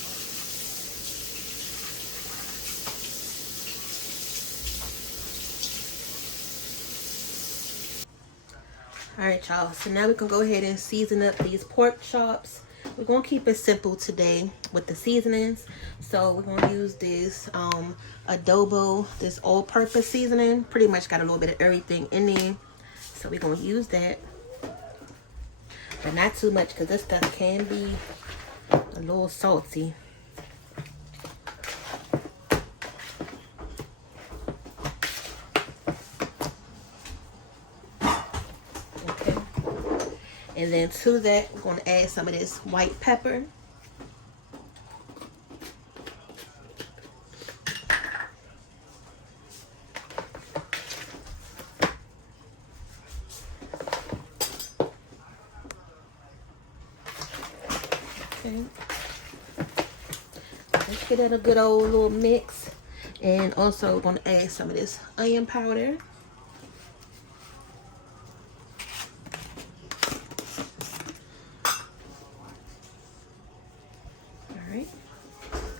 Alright, y'all, so now we can go ahead and season up these pork chops. We're going to keep it simple today with the seasonings. So we're going to use this adobo, this all-purpose seasoning. Pretty much got a little bit of everything in there. So we're going to use that. But not too much because this stuff can be a little salty. And then to that, we're going to add some of this white pepper. Okay. Let's get that a good old little mix. And also, we're going to add some of this onion powder.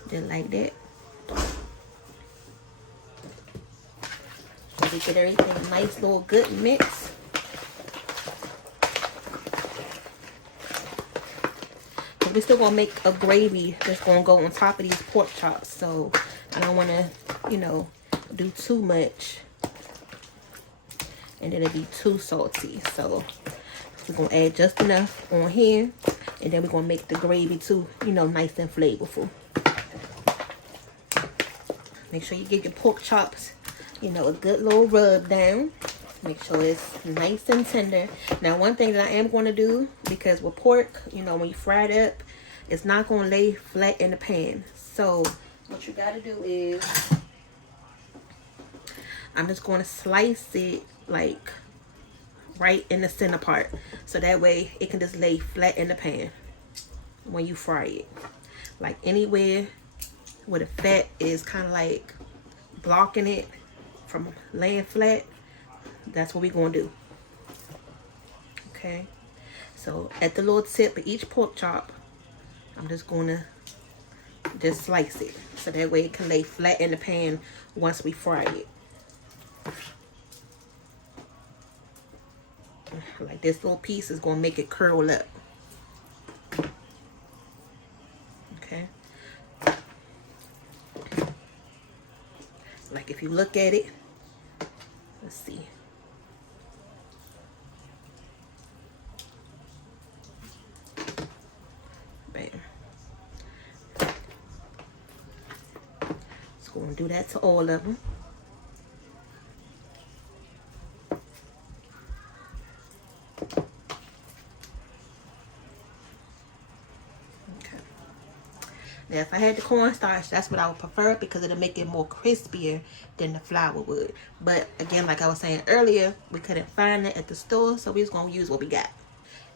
Just like that. So we get everything a nice little good mix. But we still gonna make a gravy that's gonna go on top of these pork chops. So I don't wanna, you know, do too much and then it'll be too salty. So we're gonna add just enough on here, and then we're gonna make the gravy too, you know, nice and flavorful. Make sure you get your pork chops, you know, a good little rub down. Make sure it's nice and tender. Now, one thing that I am going to do, because with pork, you know, when you fry it up, it's not going to lay flat in the pan. So, what you got to do is, I'm just going to slice it, like, right in the center part. So that way, it can just lay flat in the pan when you fry it. Like, anywhere where the fat is kind of like blocking it from laying flat, that's what we're going to do. Okay. So at the little tip of each pork chop, I'm just going to just slice it. So that way it can lay flat in the pan once we fry it. Like this little piece is going to make it curl up. Okay. Like if you look at it, let's see. Bam. So we're going to do that to all of them. Now, if I had the cornstarch, that's what I would prefer because it'll make it more crispier than the flour would. But again, like I was saying earlier, we couldn't find it at the store, so we're just going to use what we got.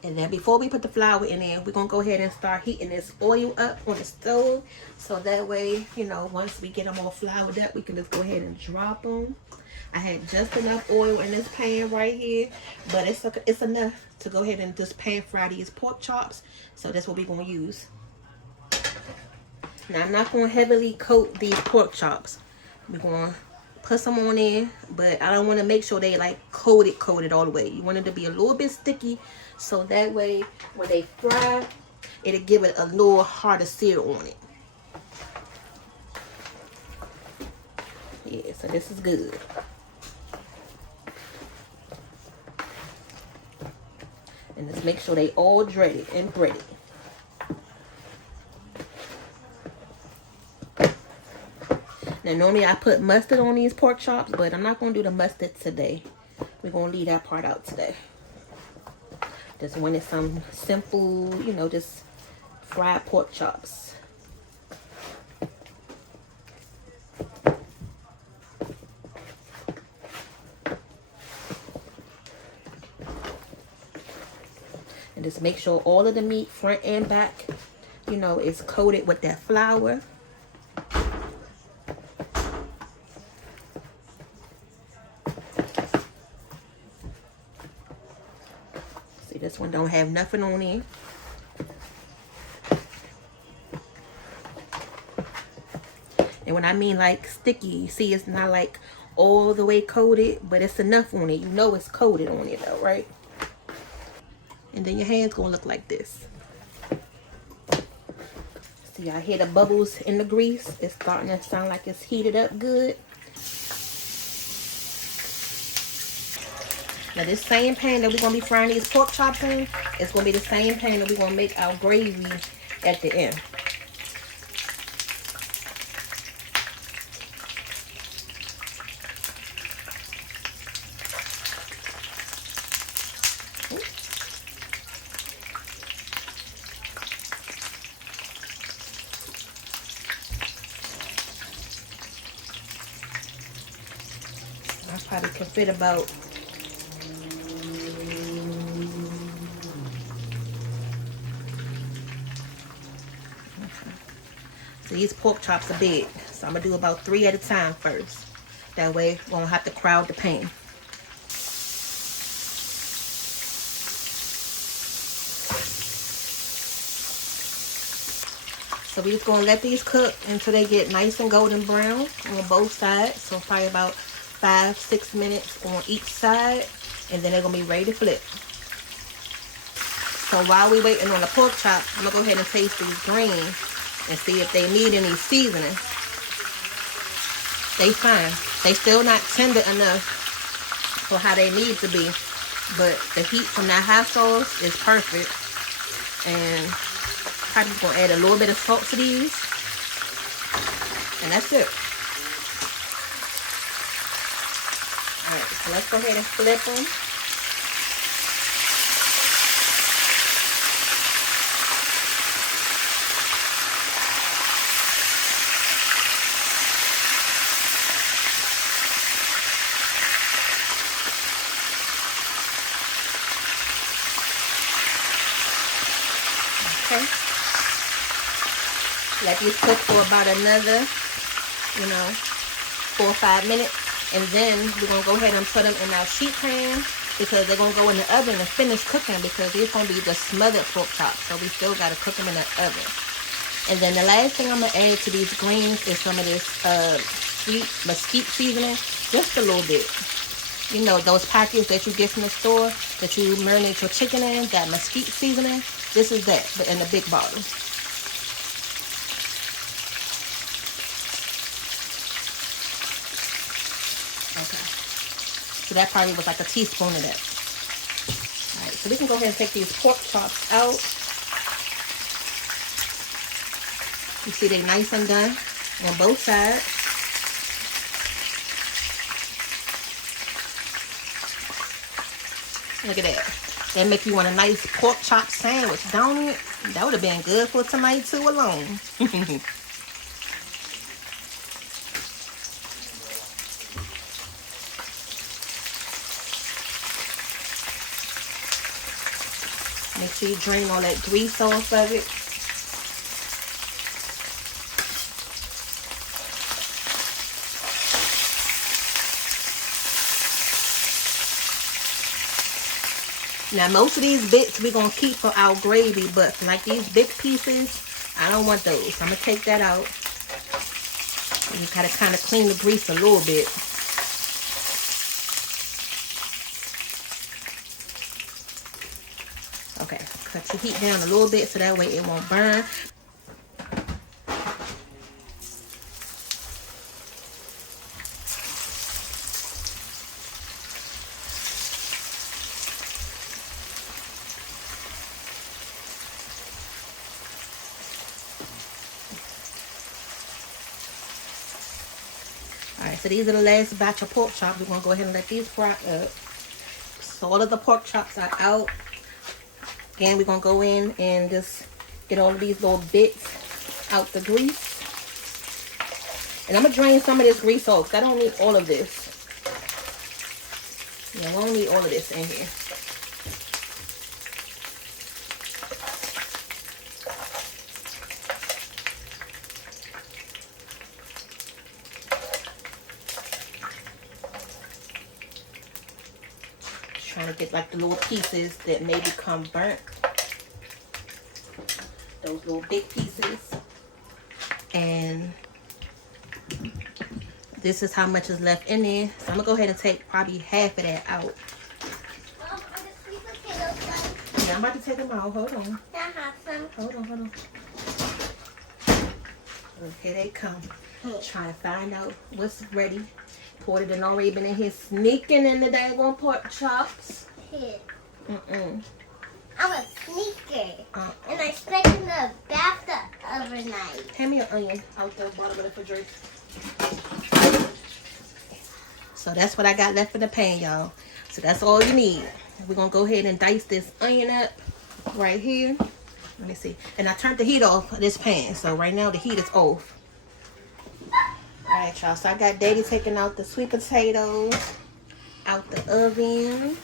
And then before we put the flour in there, we're going to go ahead and start heating this oil up on the stove. So that way, you know, once we get them all floured up, we can just go ahead and drop them. I had just enough oil in this pan right here, but it's enough to go ahead and just pan fry these pork chops. So that's what we're going to use. Now, I'm not going to heavily coat these pork chops. We're going to put some on in, but I don't want to make sure they like coated all the way. You want it to be a little bit sticky, so that way when they fry, it'll give it a little harder sear on it. Yeah, so this is good. And just make sure they all dreaded and breaded. Now, normally I put mustard on these pork chops, but I'm not going to do the mustard today. We're going to leave that part out today. Just wanted some simple, you know, just fried pork chops. And just make sure all of the meat, front and back, you know, is coated with that flour. This one don't have nothing on it. And when I mean like sticky, you see it's not like all the way coated, but it's enough on it. You know it's coated on it though, right? And then your hand's gonna look like this. See, I hear the bubbles in the grease. It's starting to sound like it's heated up good. Now this same pan that we're going to be frying these pork chops in, it's going to be the same pan that we're going to make our gravy at the end. I probably can fit about these pork chops are big, so I'm going to do about 3 at a time first. That way we won't have to crowd the pan. So we're just going to let these cook until they get nice and golden brown on both sides. So probably about 5-6 minutes on each side, and then they're going to be ready to flip. So while we're waiting on the pork chop, I'm going to go ahead and taste these greens and see if they need any seasoning. They fine. They still not tender enough for how they need to be, but the heat from that hot sauce is perfect. And I'm just gonna add a little bit of salt to these, and that's it. All right, so let's go ahead and flip them. Okay. Let these cook for about another, 4 or 5 minutes, And then we're going to go ahead and put them in our sheet pan because they're going to go in the oven and finish cooking because these going to be the smothered pork chops. So we still got to cook them in the oven. And then the last thing I'm going to add to these greens is some of this sweet mesquite seasoning. Just a little bit. You know, those packets that you get from the store that you marinate your chicken in, that mesquite seasoning. This is that, but in a big bottle. Okay. So that probably was like a teaspoon of that. Alright, so we can go ahead and take these pork chops out. You see they're nice and done on both sides. Look at that. That make you want a nice pork chop sandwich, don't it? That would have been good for tonight too alone. Make sure you drain all that grease off of it. Now, most of these bits we're going to keep for our gravy, but for like these big pieces, I don't want those. So I'm going to take that out. You got to kind of clean the grease a little bit. Okay, cut your heat down a little bit so that way it won't burn. Alright, so these are the last batch of pork chops. We're going to go ahead and let these fry up. So all of the pork chops are out. Again, we're going to go in and just get all of these little bits out the grease. And I'm going to drain some of this grease off because I don't need all of this. Yeah, we don't need all of this in here. Trying to get like the little pieces that may become burnt. Those little big pieces. And this is how much is left in there. So I'm gonna go ahead and take probably half of that out. Are the sweet potatoes done? Yeah, I'm about to take them out. Hold on. I have some. Hold on. Here they come. Trying to find out what's ready. Porter done already been in here sneaking in the daggone pork chops. Here. Mm-mm. I'm a sneaker. And I stuck in the bathtub overnight. Hand me an onion out the bottom of the refrigerator. So that's what I got left in the pan, y'all. So that's all you need. We're going to go ahead and dice this onion up right here. Let me see. And I turned the heat off of this pan. So right now the heat is off. Alright, y'all. So I got Daddy taking out the sweet potatoes out the oven.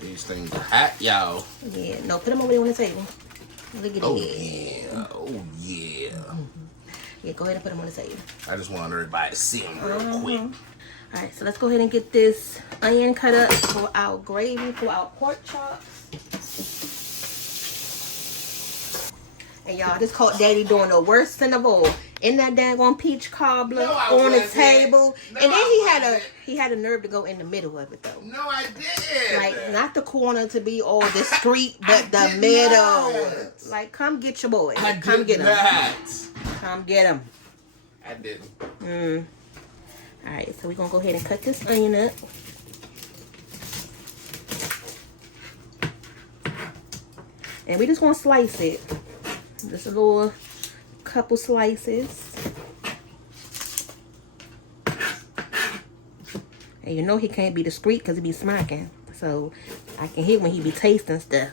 These things are hot, y'all. Yeah, no, put them over there on the table. Look at Oh, that. yeah. Oh, yeah. Yeah, go ahead and put them on the table. I just want everybody to see them real quick. Alright, so let's go ahead and get this onion cut up for our gravy, for our pork chops. And y'all, this caught Daddy doing the worst sin of all. In that daggone peach cobbler on the table. No, and then he had a nerve to go in the middle of it though. No, I did. Like, not the corner to be all discreet, but the middle. Not. Like, come get your boy. I Come did get him. not. Come get him. I didn't. Alright, so we're going to go ahead and cut this onion up. And we just want to slice it. Just a little couple slices. And you know he can't be discreet because he be smacking. So I can hear when he be tasting stuff.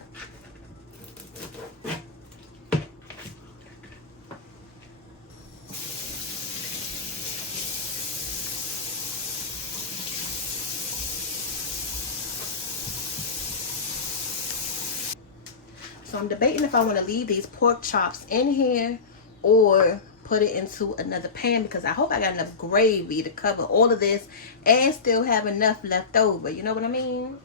So I'm debating if I want to leave these pork chops in here or put it into another pan because I hope I got enough gravy to cover all of this and still have enough left over. You know what I mean?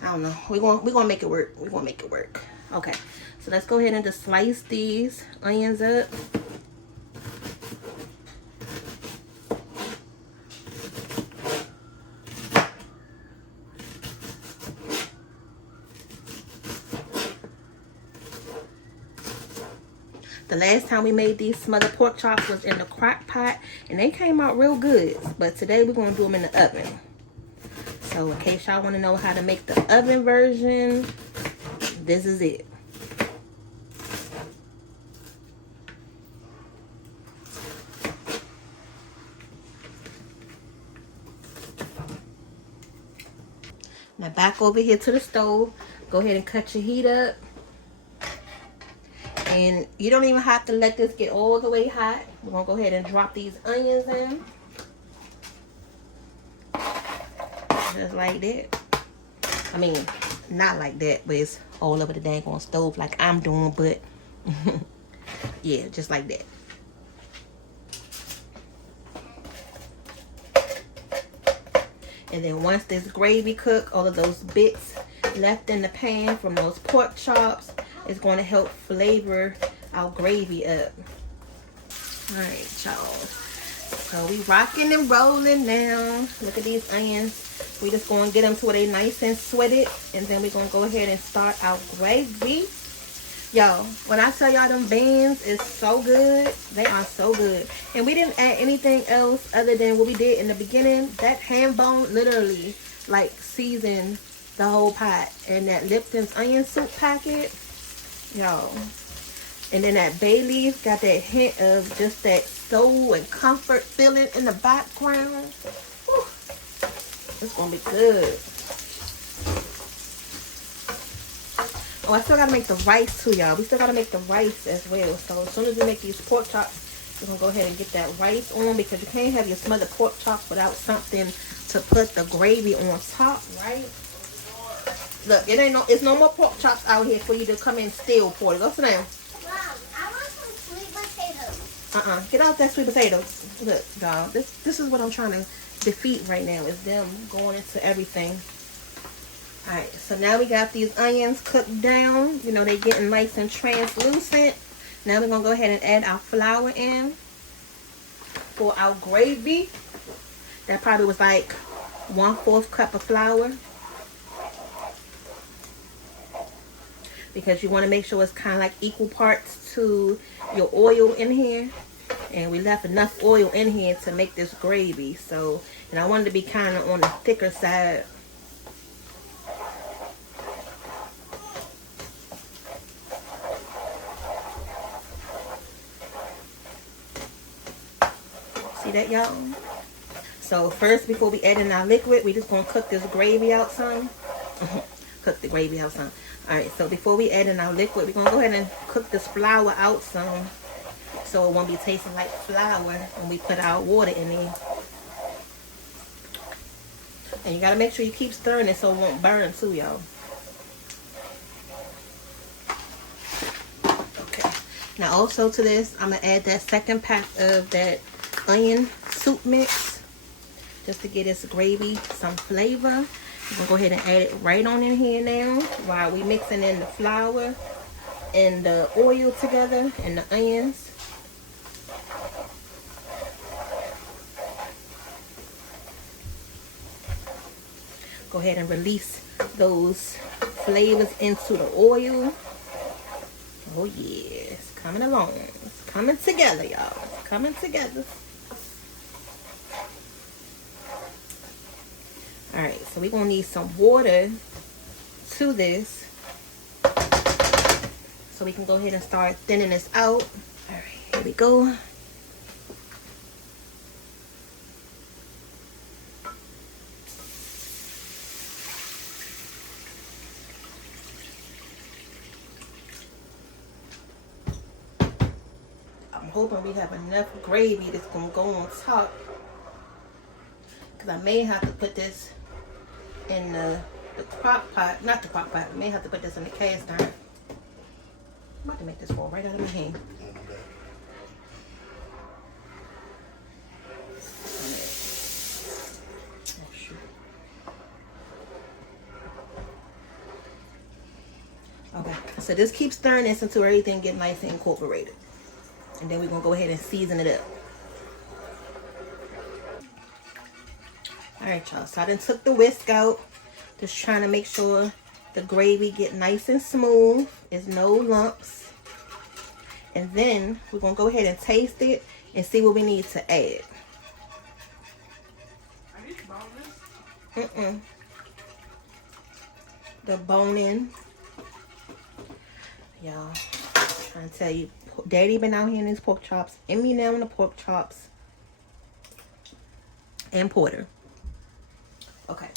I don't know. We're gonna make it work. We're gonna make it work. Okay. So let's go ahead and just slice these onions up. The last time we made these smothered pork chops was in the crock pot, and they came out real good. But today we're going to do them in the oven. So in case y'all want to know how to make the oven version, this is it. Now back over here to the stove. Go ahead and cut your heat up. And you don't even have to let this get all the way hot. We're going to go ahead and drop these onions in. Just like that. I mean, not like that, but it's all over the dang on stove like I'm doing, but yeah, just like that. And then once this gravy cook, all of those bits left in the pan from those pork chops is going to help flavor our gravy up. All right, y'all. So we rocking and rolling now. Look at these onions. We just going to get them to where they nice and sweated, and then we're going to go ahead and start our gravy. Y'all, when I tell y'all them beans is so good, they are so good. And we didn't add anything else other than what we did in the beginning. That ham bone literally like seasoned the whole pot. And that Lipton's onion soup packet, y'all, and then that bay leaf got that hint of just that soul and comfort feeling in the background. Whew. It's gonna be good. Oh, I still gotta make the rice too, y'all. We still gotta make the rice as well. So as soon as we make these pork chops, we're gonna go ahead and get that rice on, because you can't have your smothered pork chops without something to put the gravy on top, right? Look, it's no more pork chops out here for you to come and steal, Porter. Go sit down. Mom, I want some sweet potatoes. Get out that sweet potato. Look, y'all, this is what I'm trying to defeat right now, is them going into everything. Alright, so now we got these onions cooked down. You know, they getting nice and translucent. Now we're going to go ahead and add our flour in for our gravy. That probably was like 1/4 cup of flour. Because you want to make sure it's kind of like equal parts to your oil in here. And we left enough oil in here to make this gravy. So, and I wanted to be kind of on the thicker side. See that, y'all? So first, before we add in our liquid, we just going to cook this gravy out some. Cook the gravy out some. Alright, so before we add in our liquid, we're going to go ahead and cook this flour out some, so it won't be tasting like flour when we put our water in there. And you got to make sure you keep stirring it so it won't burn too, y'all. Okay. Now also to this, I'm going to add that second pack of that onion soup mix, just to get this gravy some flavor. We'll go ahead and add it right on in here now while we mixing in the flour and the oil together and the onions. Go ahead and release those flavors into the oil. Oh yeah, it's coming along. It's coming together, y'all. It's coming together. Alright, so we're going to need some water to this, so we can go ahead and start thinning this out. Alright, here we go. I'm hoping we have enough gravy that's going to go on top, because I may have to put this in the crock pot, not the crock pot, I may have to put this in the cast iron. I'm about to make this fall right out of my hand. So just keep stirring this until everything get nice and incorporated. And then we're going to go ahead and season it up. Alright, y'all. So I done took the whisk out. Just trying to make sure the gravy get nice and smooth. There's no lumps. And then we're going to go ahead and taste it and see what we need to add. The bone-in. Y'all, trying to tell you, Daddy been out here in these pork chops, and me now in the pork chops, and Porter. Okay,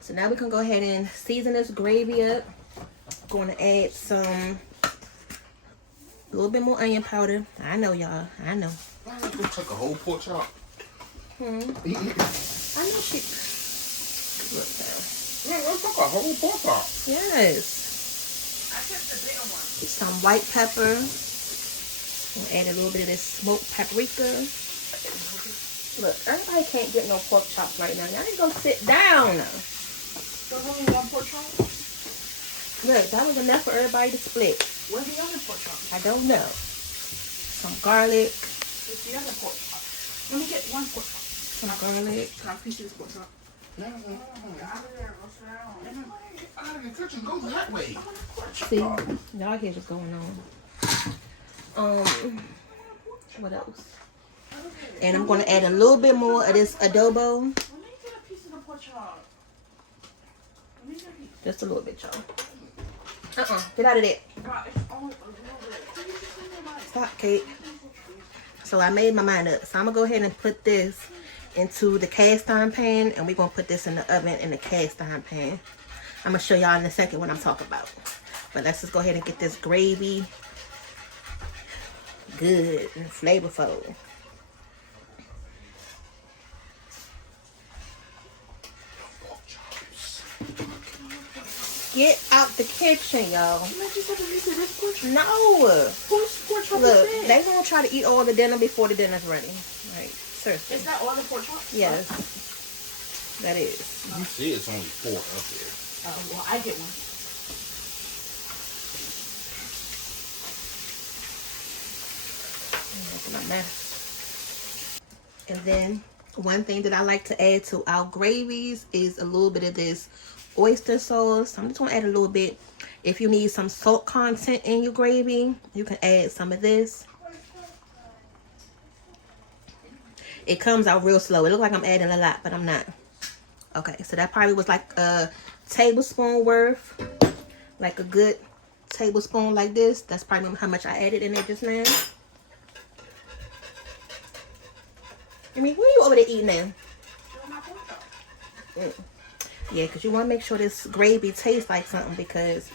so now we can go ahead and season this gravy up. Going to add a little bit more onion powder. I know, y'all. I know. You took a whole pork chop. I know she. Look now. Yeah, I took a whole pork chop. Yes. I took the bigger one. Some white pepper. We'll add a little bit of this smoked paprika. Look, everybody can't get no pork chops right now. Y'all need to go sit down. There's only one pork chop? Look, that was enough for everybody to split. Where's the other pork chop? I don't know. Some garlic. Where's the other pork chop? Let me get one pork chop. Some garlic. Can I piece this pork chop? No. Out of the kitchen, go that way. See, y'all hear what's going on. What else? And I'm going to add a little bit more of this adobo. Let me get a piece of the pork chop. Let me get a piece. Just a little bit, y'all. Get out of there. God, it's only a little bit. Stop, Kate. So I made my mind up. So I'm going to go ahead and put this into the cast iron pan. And we're going to put this in the oven in the cast iron pan. I'm going to show y'all in a second what I'm talking about. But let's just go ahead and get this gravy good and flavorful. Get out the kitchen, y'all. No. Look, they gonna try to eat all the dinner before the dinner's ready. Right. Seriously. Is that all the pork chop? Yes. That is. You see it's only 4 up there. Well, I get one. My mess. And then one thing that I like to add to our gravies is a little bit of this oyster sauce. I'm just gonna add a little bit. If you need some salt content in your gravy, you can add some of this. It comes out real slow. It looks like I'm adding a lot, but I'm not. Okay, so that probably was like a tablespoon worth, like a good tablespoon like this. That's probably how much I added in there just now. I mean, what are you over there eating now? Yeah, because you want to make sure this gravy tastes like something, because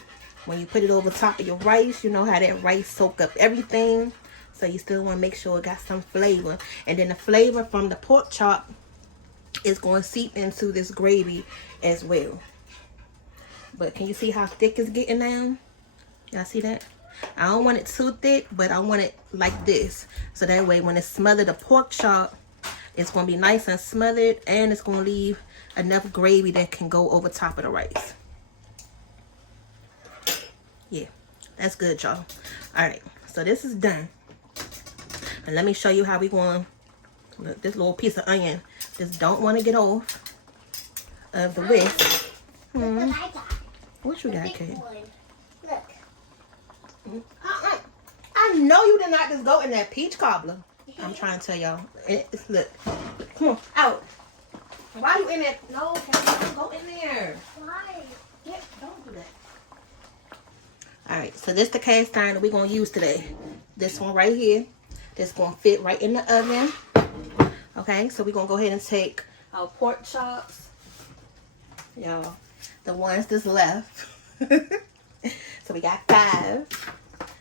when you put it over top of your rice, you know how that rice soak up everything. So you still want to make sure it got some flavor. And then the flavor from the pork chop is going to seep into this gravy as well. But can you see how thick it's getting now? Y'all see that? I don't want it too thick, but I want it like this. So that way when it's smothered, the pork chop, it's going to be nice and smothered, and it's going to leave enough gravy that can go over top of the rice. Yeah, that's good, y'all. All right, so this is done. And let me show you how we going to, look, this little piece of onion just don't want to get off of the whisk. Look what I got. What you got, Big Kate? one. Look. I know you did not just go in that peach cobbler. I'm trying to tell y'all. Look. Come on, out. Why you in there? No, don't go in there. Why? Yeah, don't do that. Alright, so this is the cast iron that we're going to use today. This one right here. That's going to fit right in the oven. Okay, so we're going to go ahead and take our pork chops. Y'all, the ones that's left. So we got 5.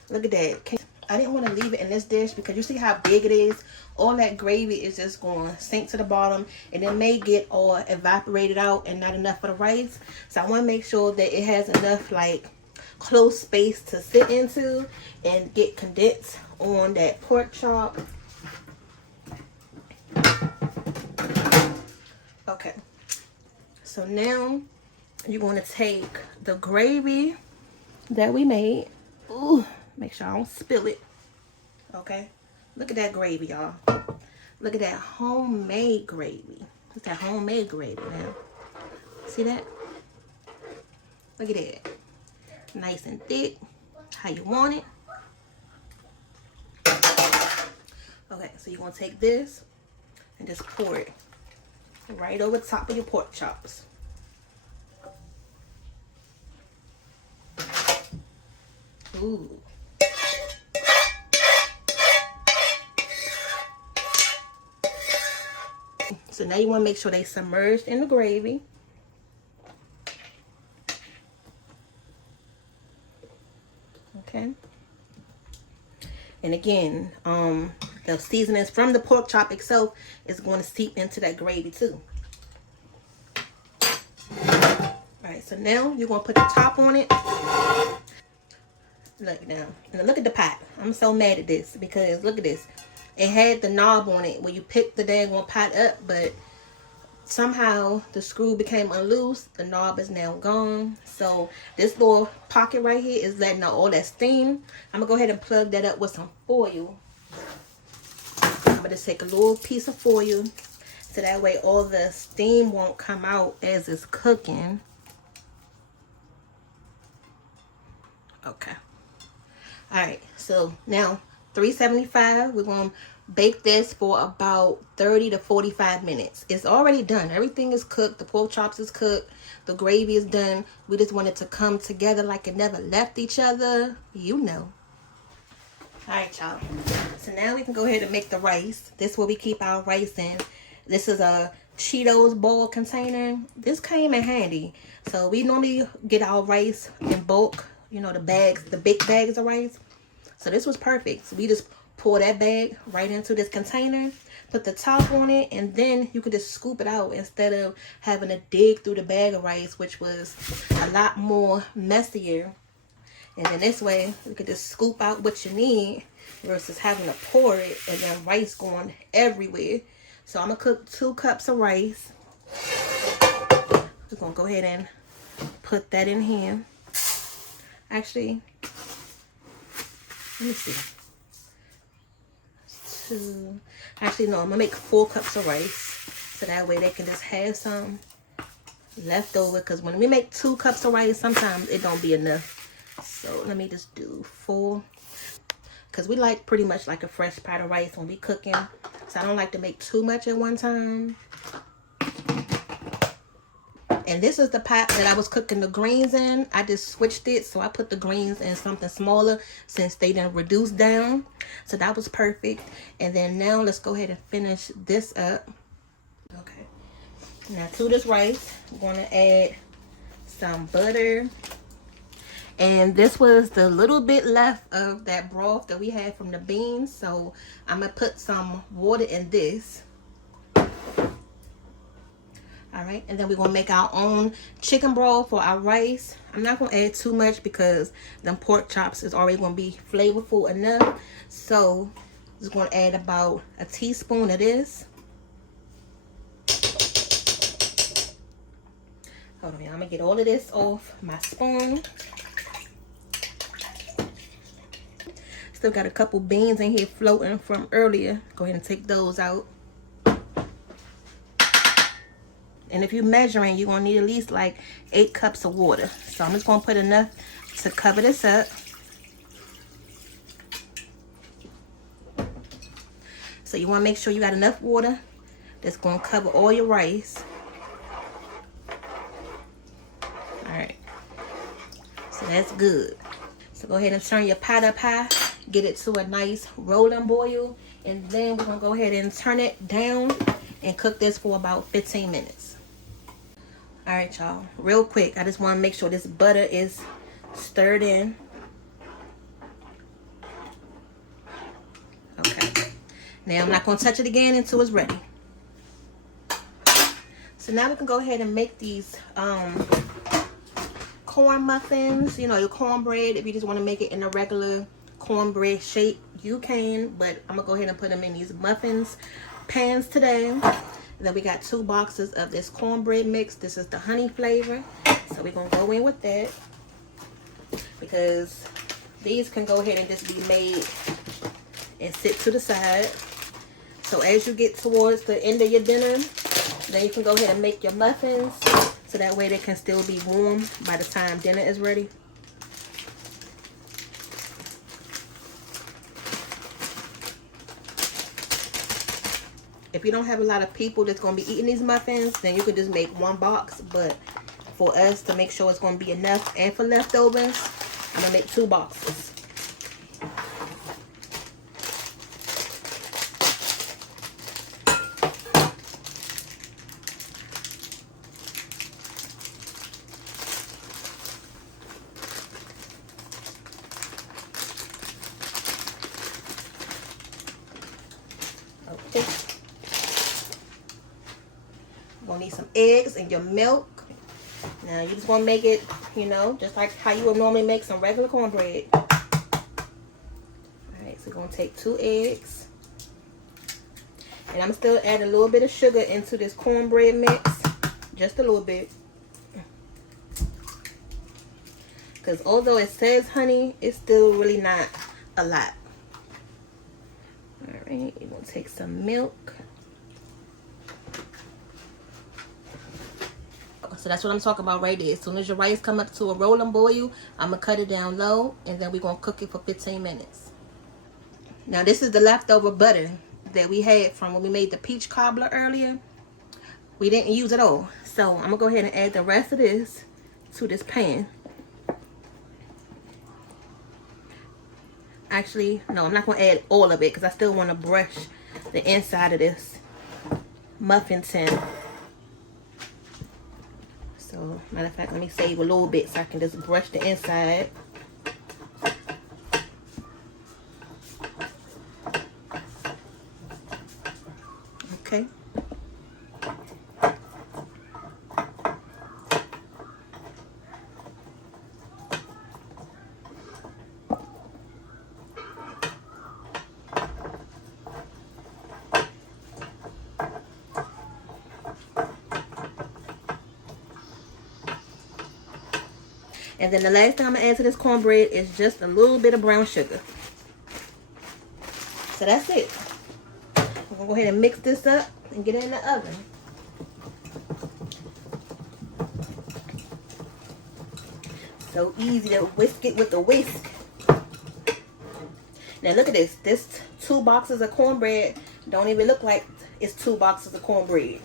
Look at that. I didn't want to leave it in this dish because you see how big it is. All that gravy is just going to sink to the bottom, and it may get all evaporated out and not enough for the rice. So I want to make sure that it has enough like close space to sit into and get condensed on that pork chop. Okay, so now you're going to take the gravy that we made. Ooh, make sure I don't spill it. Okay, look at that gravy, y'all. Look at that homemade gravy. It's that homemade gravy now. See that? Look at that. Nice and thick. How you want it. Okay, so you're going to take this and just pour it right over top of your pork chops. Ooh. So now you want to make sure they submerged in the gravy. Okay. And again, the seasonings from the pork chop itself is going to seep into that gravy too. Alright, so now you're going to put the top on it. Look now. Now look at the pot. I'm so mad at this because look at this. It had the knob on it where you pick the daggone pot up, but somehow the screw became unloose. The knob is now gone. So this little pocket right here is letting out all that steam. I'm going to go ahead and plug that up with some foil. I'm going to just take a little piece of foil so that way all the steam won't come out as it's cooking. Okay. Alright, so now 375, we're going to bake this for about 30 to 45 minutes. It's already done. Everything is cooked. The pork chops is cooked. The gravy is done. We just want it to come together like it never left each other. You know. Alright, y'all. So now we can go ahead and make the rice. This is where we keep our rice in. This is a Cheetos bowl container. This came in handy. So we normally get our rice in bulk. You know, the bags, the big bags of rice. So this was perfect. So we just pour that bag right into this container, put the top on it, and then you could just scoop it out instead of having to dig through the bag of rice, which was a lot more messier. And then this way, you could just scoop out what you need versus having to pour it and then rice going everywhere. So I'm going to cook 2 cups of rice. We're going to go ahead and put that in here. Actually, let me see. Actually, no, I'm going to make 4 cups of rice. So that way they can just have some left over. Because when we make 2 cups of rice, sometimes it don't be enough. So let me just do 4. Because we like pretty much like a fresh pot of rice when we cooking. So I don't like to make too much at one time. And this is the pot that I was cooking the greens in. I just switched it. So I put the greens in something smaller since they didn't reduce down. So that was perfect. And then now let's go ahead and finish this up. Okay. Now to this rice, I'm going to add some butter. And this was the little bit left of that broth that we had from the beans. So I'm going to put some water in this. Alright, and then we're going to make our own chicken broth for our rice. I'm not going to add too much because them pork chops is already going to be flavorful enough. So, just going to add about a teaspoon of this. Hold on, I'm going to get all of this off my spoon. Still got a couple beans in here floating from earlier. Go ahead and take those out. And if you're measuring, you're going to need at least like 8 cups of water. So I'm just going to put enough to cover this up. So you want to make sure you got enough water that's going to cover all your rice. Alright. So that's good. So go ahead and turn your pot up high. Get it to a nice rolling boil. And then we're going to go ahead and turn it down and cook this for about 15 minutes. Alright, y'all. Real quick, I just want to make sure this butter is stirred in. Okay. Now, I'm not going to touch it again until it's ready. So now we can go ahead and make these corn muffins. You know, your cornbread. If you just want to make it in a regular cornbread shape, you can. But I'm going to go ahead and put them in these muffins pans today. Then we got 2 boxes of this cornbread mix. This is the honey flavor. So we're going to go in with that. because these can go ahead and just be made and sit to the side. So as you get towards the end of your dinner, then you can go ahead and make your muffins, so that way they can still be warm by the time dinner is ready. If you don't have a lot of people that's going to be eating these muffins, then you could just make one box. But for us to make sure it's going to be enough and for leftovers, I'm going to make 2 boxes. Okay. You're gonna need some eggs and your milk. Now you just want to make it, you know, just like how you would normally make some regular cornbread. Alright, so you're gonna take 2 eggs. And I'm still adding a little bit of sugar into this cornbread mix. Just a little bit. Because although it says honey, it's still really not a lot. Alright, you're gonna take some milk. So that's what I'm talking about right there. As soon as your rice come up to a rolling boil, I'm going to cut it down low. And then we're going to cook it for 15 minutes. Now this is the leftover butter that we had from when we made the peach cobbler earlier. We didn't use it all. So I'm going to go ahead and add the rest of this to this pan. Actually, no, I'm not going to add all of it because I still want to brush the inside of this muffin tin. So, matter of fact, let me save a little bit so I can just brush the inside. Okay. And then the last thing I'm going to add to this cornbread is just a little bit of brown sugar. So that's it. I'm going to go ahead and mix this up and get it in the oven. So easy to whisk it with the whisk. Now look at this. This 2 boxes of cornbread don't even look like it's 2 boxes of cornbread.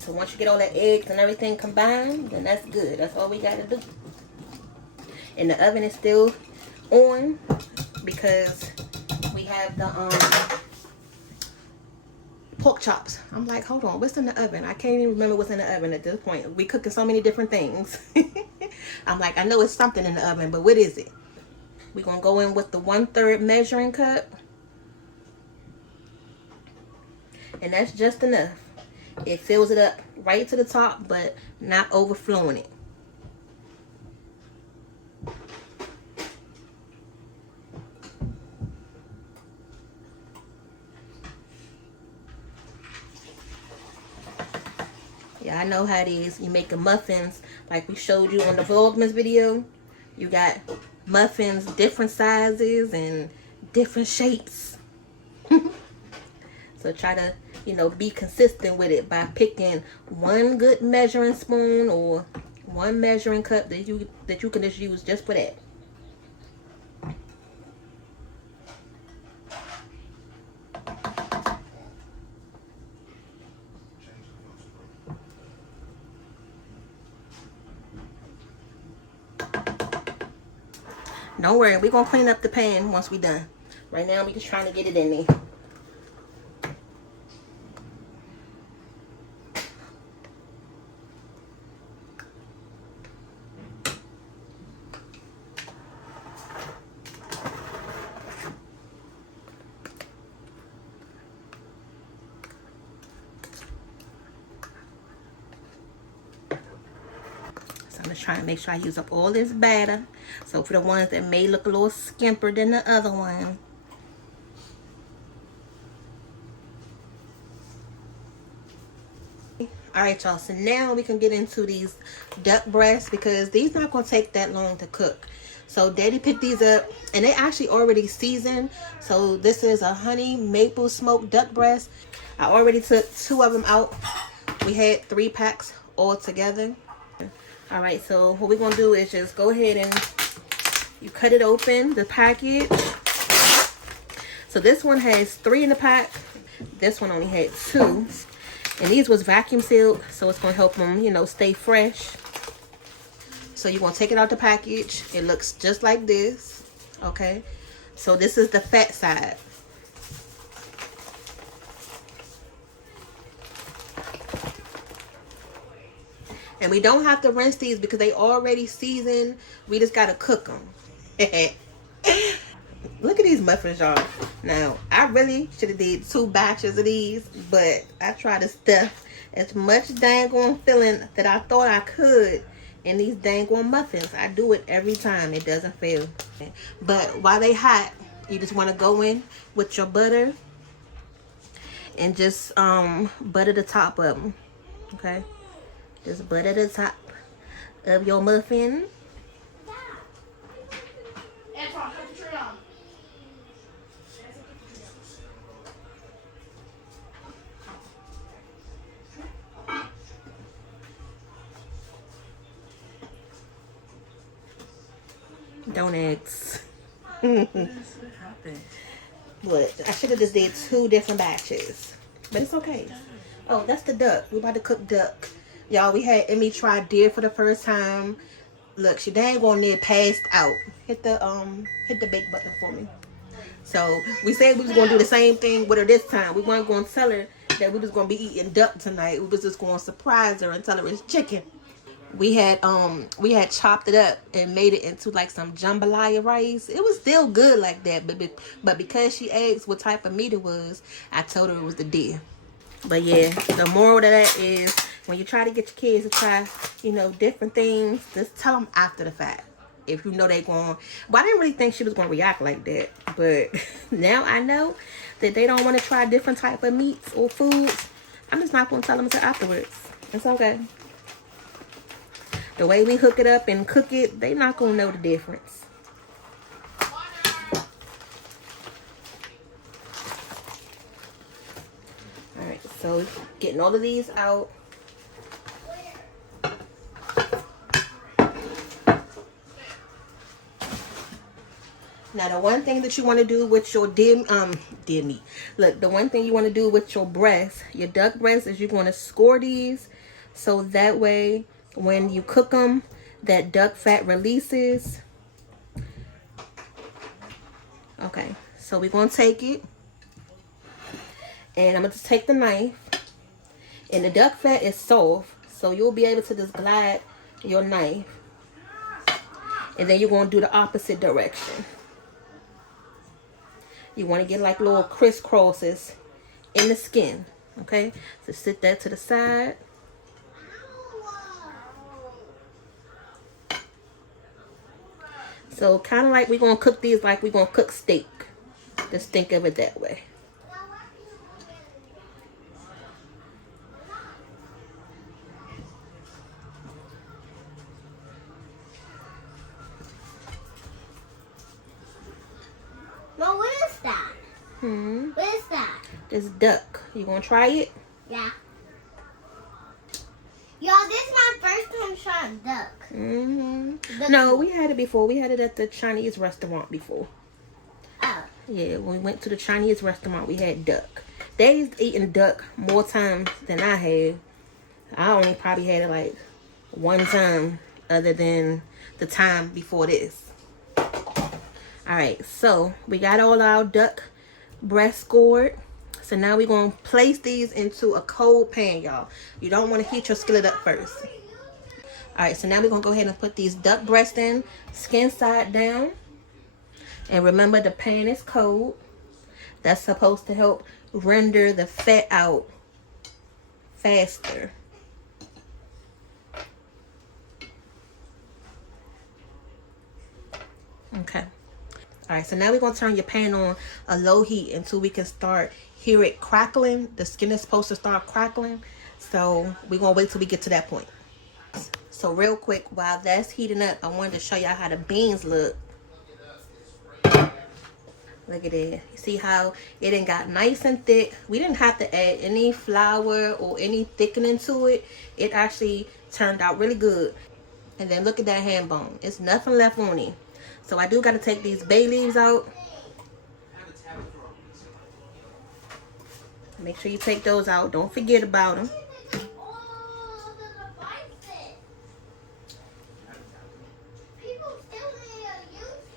So once you get all the eggs and everything combined, then that's good. That's all we got to do. And the oven is still on because we have the pork chops. I'm like, hold on, what's in the oven? I can't even remember what's in the oven at this point. We cooking so many different things. I'm like, I know it's something in the oven, but what is it? We're going to go in with the 1/3 measuring cup. And that's just enough. It fills it up right to the top, but not overflowing it. Yeah, I know how it is. You make the muffins like we showed you on the Vlogmas video. You got muffins, different sizes and different shapes. So try to, you know, be consistent with it by picking one good measuring spoon or one measuring cup that you can just use just for that. Don't worry, we're gonna clean up the pan once we're done. Right now we're just trying to get it in there. So I'm just trying to make sure I use up all this batter. So for the ones that may look a little skimper than the other one, All right, y'all. So now we can get into these duck breasts because these not gonna take that long to cook. So Daddy picked these up, and they actually already seasoned. So this is a honey maple smoked duck breast. I already took 2 of them out. We had 3 packs all together. All right, so what we're gonna do is just go ahead and you cut it open, the package. So this one has 3 in the pack. This one only had 2. And these was vacuum sealed, so it's gonna help them, you know, stay fresh. So you're gonna take it out the package. It looks just like this, okay? So this is the fat side. And we don't have to rinse these because they already seasoned. We just gotta cook them. Look at these muffins, y'all. Now, I really should have did 2 batches of these, but I tried to stuff as much dang on filling that I thought I could in these dang on muffins. I do it every time. It doesn't fail. But while they hot, you just want to go in with your butter and just butter the top of them. Okay? Just butter the top of your muffin. Don't ask. What? I should have just did 2 different batches. But it's okay. Oh, that's the duck. We're about to cook duck. Y'all, we had Emmy try deer for the first time. Look, she dang on there passed out. Hit the bake button for me. So we said we was gonna do the same thing with her this time. We weren't gonna tell her that we was gonna be eating duck tonight. We was just gonna surprise her and tell her it's chicken. We had chopped it up and made it into like some jambalaya rice. It was still good like that, but because she asked what type of meat it was, I told her it was the deer. But yeah, the moral of that is when you try to get your kids to try, you know, different things, just tell them after the fact. If you know they going, but I didn't really think she was going to react like that. But now I know that they don't want to try different type of meats or foods. I'm just not going to tell them until afterwards. It's okay. The way we hook it up and cook it, they not going to know the difference. Alright, so getting all of these out. Now, the one thing that you want to do with your deer meat. Look, the one thing you want to do with your breast, your duck breast, is you're going to score these. So that way, when you cook them, that duck fat releases. Okay, so we're going to take it. And I'm going to take the knife. And the duck fat is soft. So you'll be able to just glide your knife. And then you're going to do the opposite direction. You want to get like little crisscrosses in the skin. Okay, so sit that to the side. So kind of like we're going to cook these like we're going to cook steak. Just think of it that way. Mom, what is that? What is that? This duck. You going to try it? Yeah. Y'all, this is my first time trying duck. No, we had it before. We had it at the Chinese restaurant before. Oh. Yeah, when we went to the Chinese restaurant, we had duck. They've eaten duck more times than I have. I only probably had it like 1 time other than the time before this. Alright, so we got all our duck breast scored. So now we're going to place these into a cold pan, y'all. You don't want to heat your skillet up first. Alright, so now we're going to go ahead and put these duck breasts in, skin side down. And remember, the pan is cold. That's supposed to help render the fat out faster. Okay. Alright, so now we're going to turn your pan on a low heat until we can start hear it crackling. The skin is supposed to start crackling. So we're gonna wait till we get to that point. So real quick, while that's heating up, I wanted to show y'all how the beans look. Look at it. You see how it done got nice and thick. We didn't have to add any flour or any thickening to it. It actually turned out really good. And then look at that ham bone. It's nothing left on it. So I do got to take these bay leaves out. Make sure you take those out. Don't forget about them.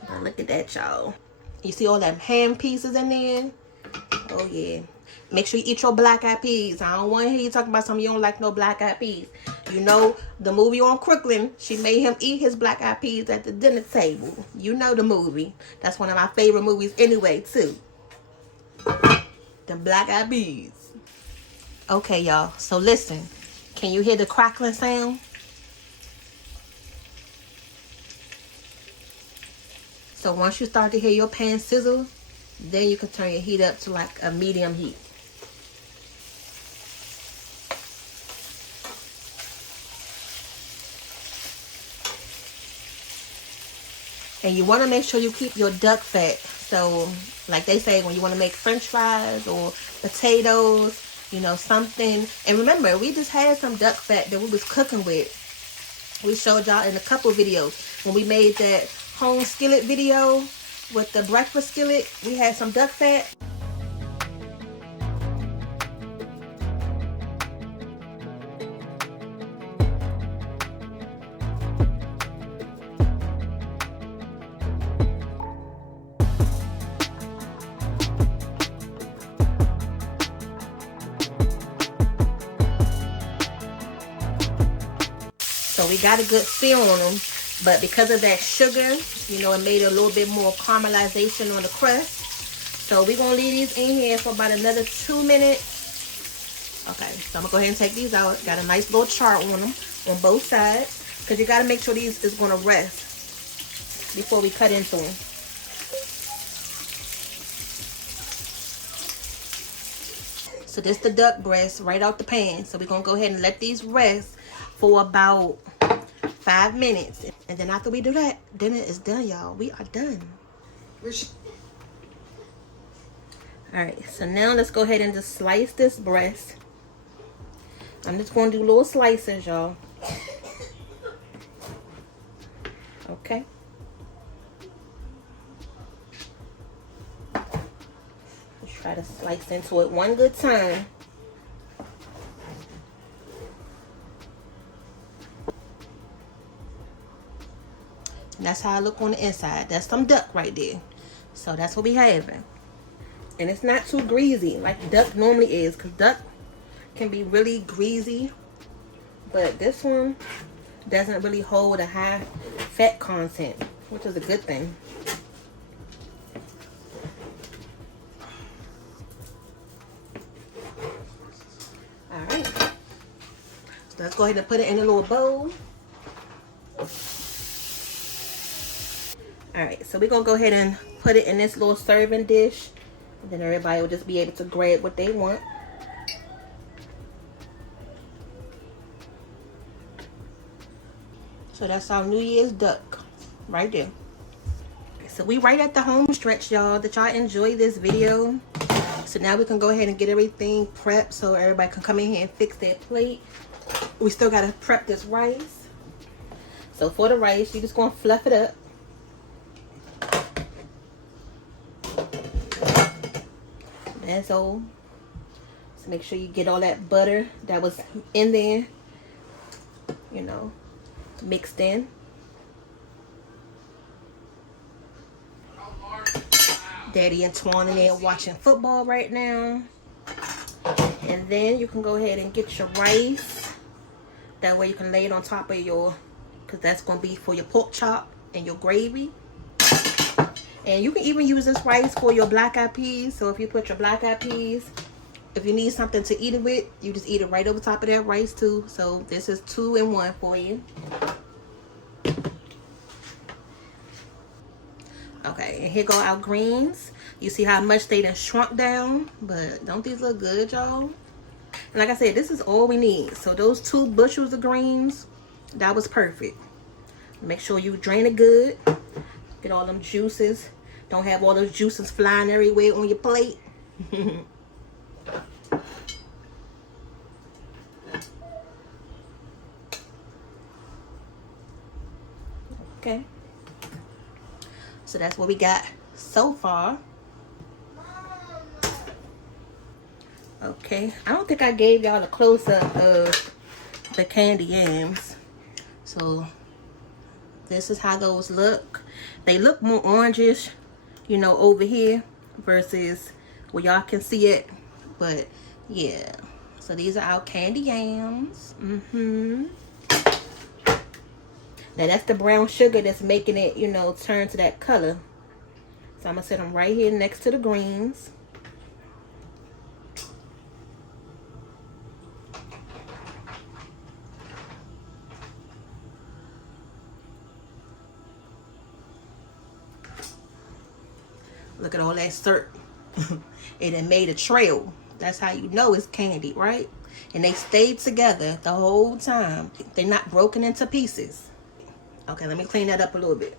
Now look at that, y'all. You see all them ham pieces in there? Oh, yeah. Make sure you eat your black-eyed peas. I don't want to hear you talking about something you don't like no black-eyed peas. You know, the movie on Crooklyn, she made him eat his black-eyed peas at the dinner table. You know the movie. That's one of my favorite movies anyway, too. The black-eyed peas. Okay, y'all. So, listen. Can you hear the crackling sound? So once you start to hear your pan sizzle, then you can turn your heat up to like a medium heat. And you want to make sure you keep your duck fat. So like they say, when you want to make french fries or potatoes, you know, something. And remember, we just had some duck fat that we was cooking with. We showed y'all in a couple videos when we made that home skillet video with the breakfast skillet. We had some duck fat. So we got a good feel on them. But because of that sugar, you know, it made a little bit more caramelization on the crust. So we're going to leave these in here for about another 2 minutes. Okay, so I'm going to go ahead and take these out. Got a nice little chart on them on both sides. Because you got to make sure these is going to rest before we cut into them. So this is the duck breast right out the pan. So we're going to go ahead and let these rest for about 5 minutes. And then after we do that, dinner is done, y'all. We are done. Alright, so now let's go ahead and just slice this breast. I'm just going to do little slices, y'all. Okay. Let's try to slice into it one good time. And that's how I look on the inside. That's some duck right there. So that's what we having. And it's not too greasy like duck normally is. Because duck can be really greasy. But this one doesn't really hold a high fat content. Which is a good thing. Alright. So let's go ahead and put it in a little bowl. Alright, so we're going to go ahead and put it in this little serving dish. And then everybody will just be able to grab what they want. So that's our New Year's duck right there. So we right at the home stretch, y'all. Did y'all enjoy this video? So now we can go ahead and get everything prepped so everybody can come in here and fix their plate. We still got to prep this rice. So for the rice, you're just going to fluff it up. That's all. So make sure you get all that butter that was in there, you know, mixed in. Daddy and Twan in there watching football right now. And then you can go ahead and get your rice. That way you can lay it on top of your, because that's going to be for your pork chop and your gravy. And you can even use this rice for your black-eyed peas. So if you put your black-eyed peas, if you need something to eat it with, you just eat it right over top of that rice too. So this is 2 in 1 for you. Okay, and here go our greens. You see how much they done shrunk down, but don't these look good, y'all? And like I said, this is all we need. So those 2 bushels of greens, that was perfect. Make sure you drain it good. Get all them juices. Don't have all those juices flying everywhere on your plate. Okay. So that's what we got so far. Okay. I don't think I gave y'all a close-up of the candy yams. So this is how those look. They look more orangish, you know, over here versus where y'all can see it. But yeah, so these are our candy yams. Now that's the brown sugar that's making it, you know, turn to that color. So I'm gonna set them right here next to the greens. Look at all that syrup. And it made a trail. That's how you know it's candy, right? And they stayed together the whole time. They're not broken into pieces. Okay, let me clean that up a little bit.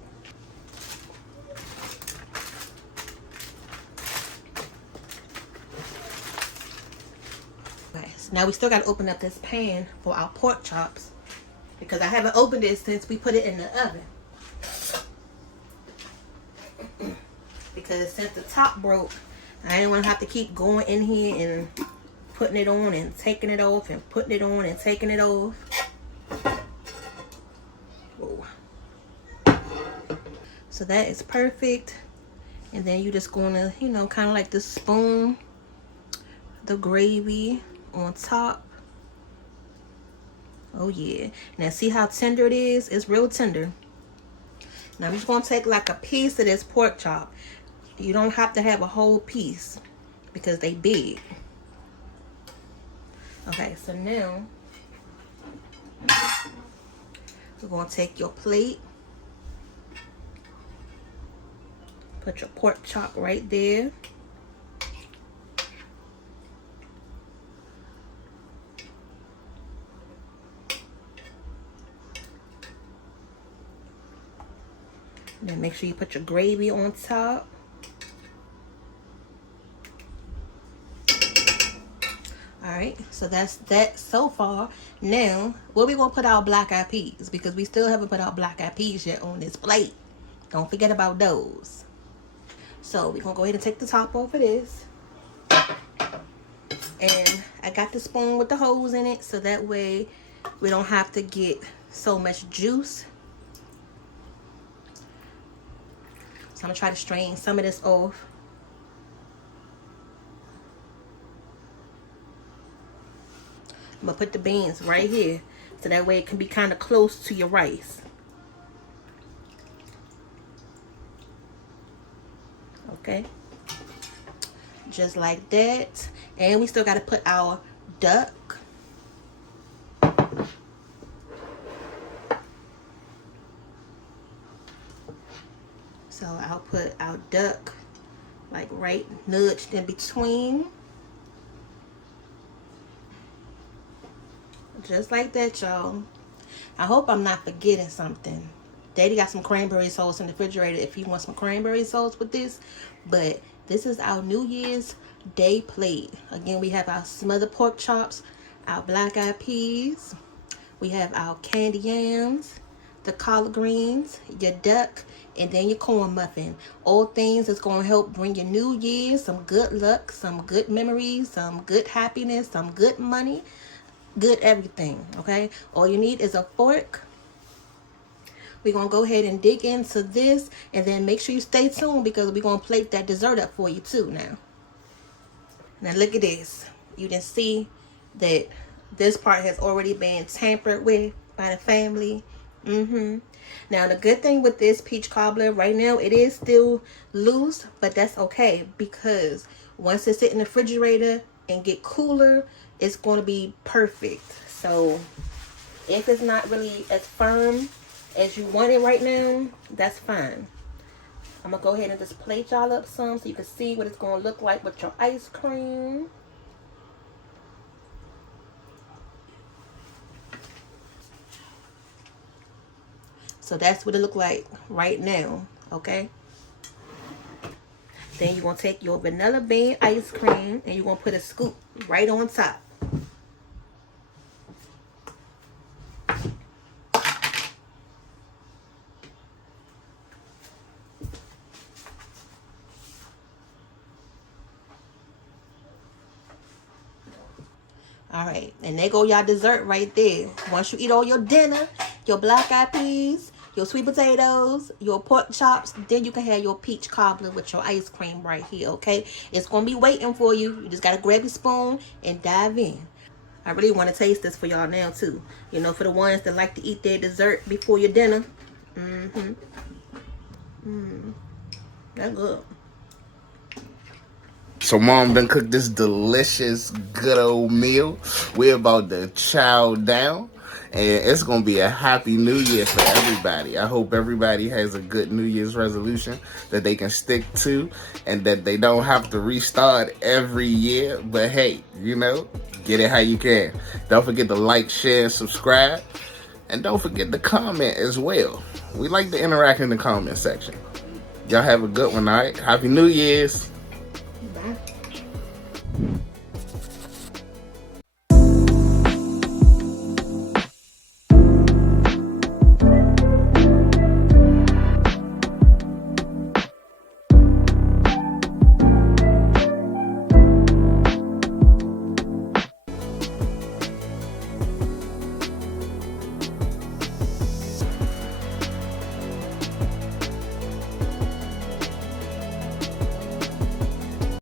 Okay, so now we still got to open up this pan for our pork chops, because I haven't opened it since we put it in the oven. Because since the top broke, I didn't want to have to keep going in here and putting it on and taking it off and putting it on and taking it off. Whoa. So that is perfect. And then you're just going to, you know, kind of like this spoon the gravy on top. Oh yeah. Now see how tender it is? It's real tender. Now I'm just going to take like a piece of this pork chop. You don't have to have a whole piece because they big. Okay, so now you're going to take your plate. Put your pork chop right there. Then make sure you put your gravy on top. Alright, so that's that so far. Now, where we gonna put our black eyed peas? Because we still haven't put our black eyed peas yet on this plate. Don't forget about those. So we're gonna go ahead and take the top off of this. And I got the spoon with the holes in it, so that way we don't have to get so much juice. So I'm gonna try to strain some of this off. I'm gonna put the beans right here, so that way it can be kind of close to your rice. Okay, just like that. And we still got to put our duck. So I'll put our duck like right nudged in between. Just like that, y'all. I hope I'm not forgetting something. Daddy got some cranberry sauce in the refrigerator if you want some cranberry sauce with this. But this is our New Year's Day plate. Again, we have our smothered pork chops, our black eyed peas. We have our candy yams, the collard greens, your duck, and then your corn muffin. All things that's going to help bring your New Year's some good luck, some good memories, some good happiness, some good money. Good everything, okay? All you need is a fork. We're going to go ahead and dig into this, and then make sure you stay tuned because we're going to plate that dessert up for you too now. Now look at this. You can see that this part has already been tampered with by the family. Now the good thing with this peach cobbler right now, it is still loose, but that's okay because once it's sit in the refrigerator and get cooler, it's going to be perfect. So if it's not really as firm as you want it right now, that's fine. I'm gonna go ahead and just plate y'all up some so you can see what it's going to look like with your ice cream. So that's what it look like right now, okay? Then you're going to take your vanilla bean ice cream and you're going to put a scoop right on top. All right, and there go y'all dessert right there. Once you eat all your dinner, your black eyed peas, your sweet potatoes, your pork chops, then you can have your peach cobbler with your ice cream right here, okay? It's going to be waiting for you. You just got to grab your spoon and dive in. I really want to taste this for y'all now, too. You know, for the ones that like to eat their dessert before your dinner. That's good. So mom done cooked this delicious, good old meal. We're about to chow down. And it's going to be a happy new year for everybody. I hope everybody has a good New Year's resolution that they can stick to. And that they don't have to restart every year. But hey, you know, get it how you can. Don't forget to like, share, and subscribe. And don't forget to comment as well. We like to interact in the comment section. Y'all have a good one, all right? Happy New Year's. Bye.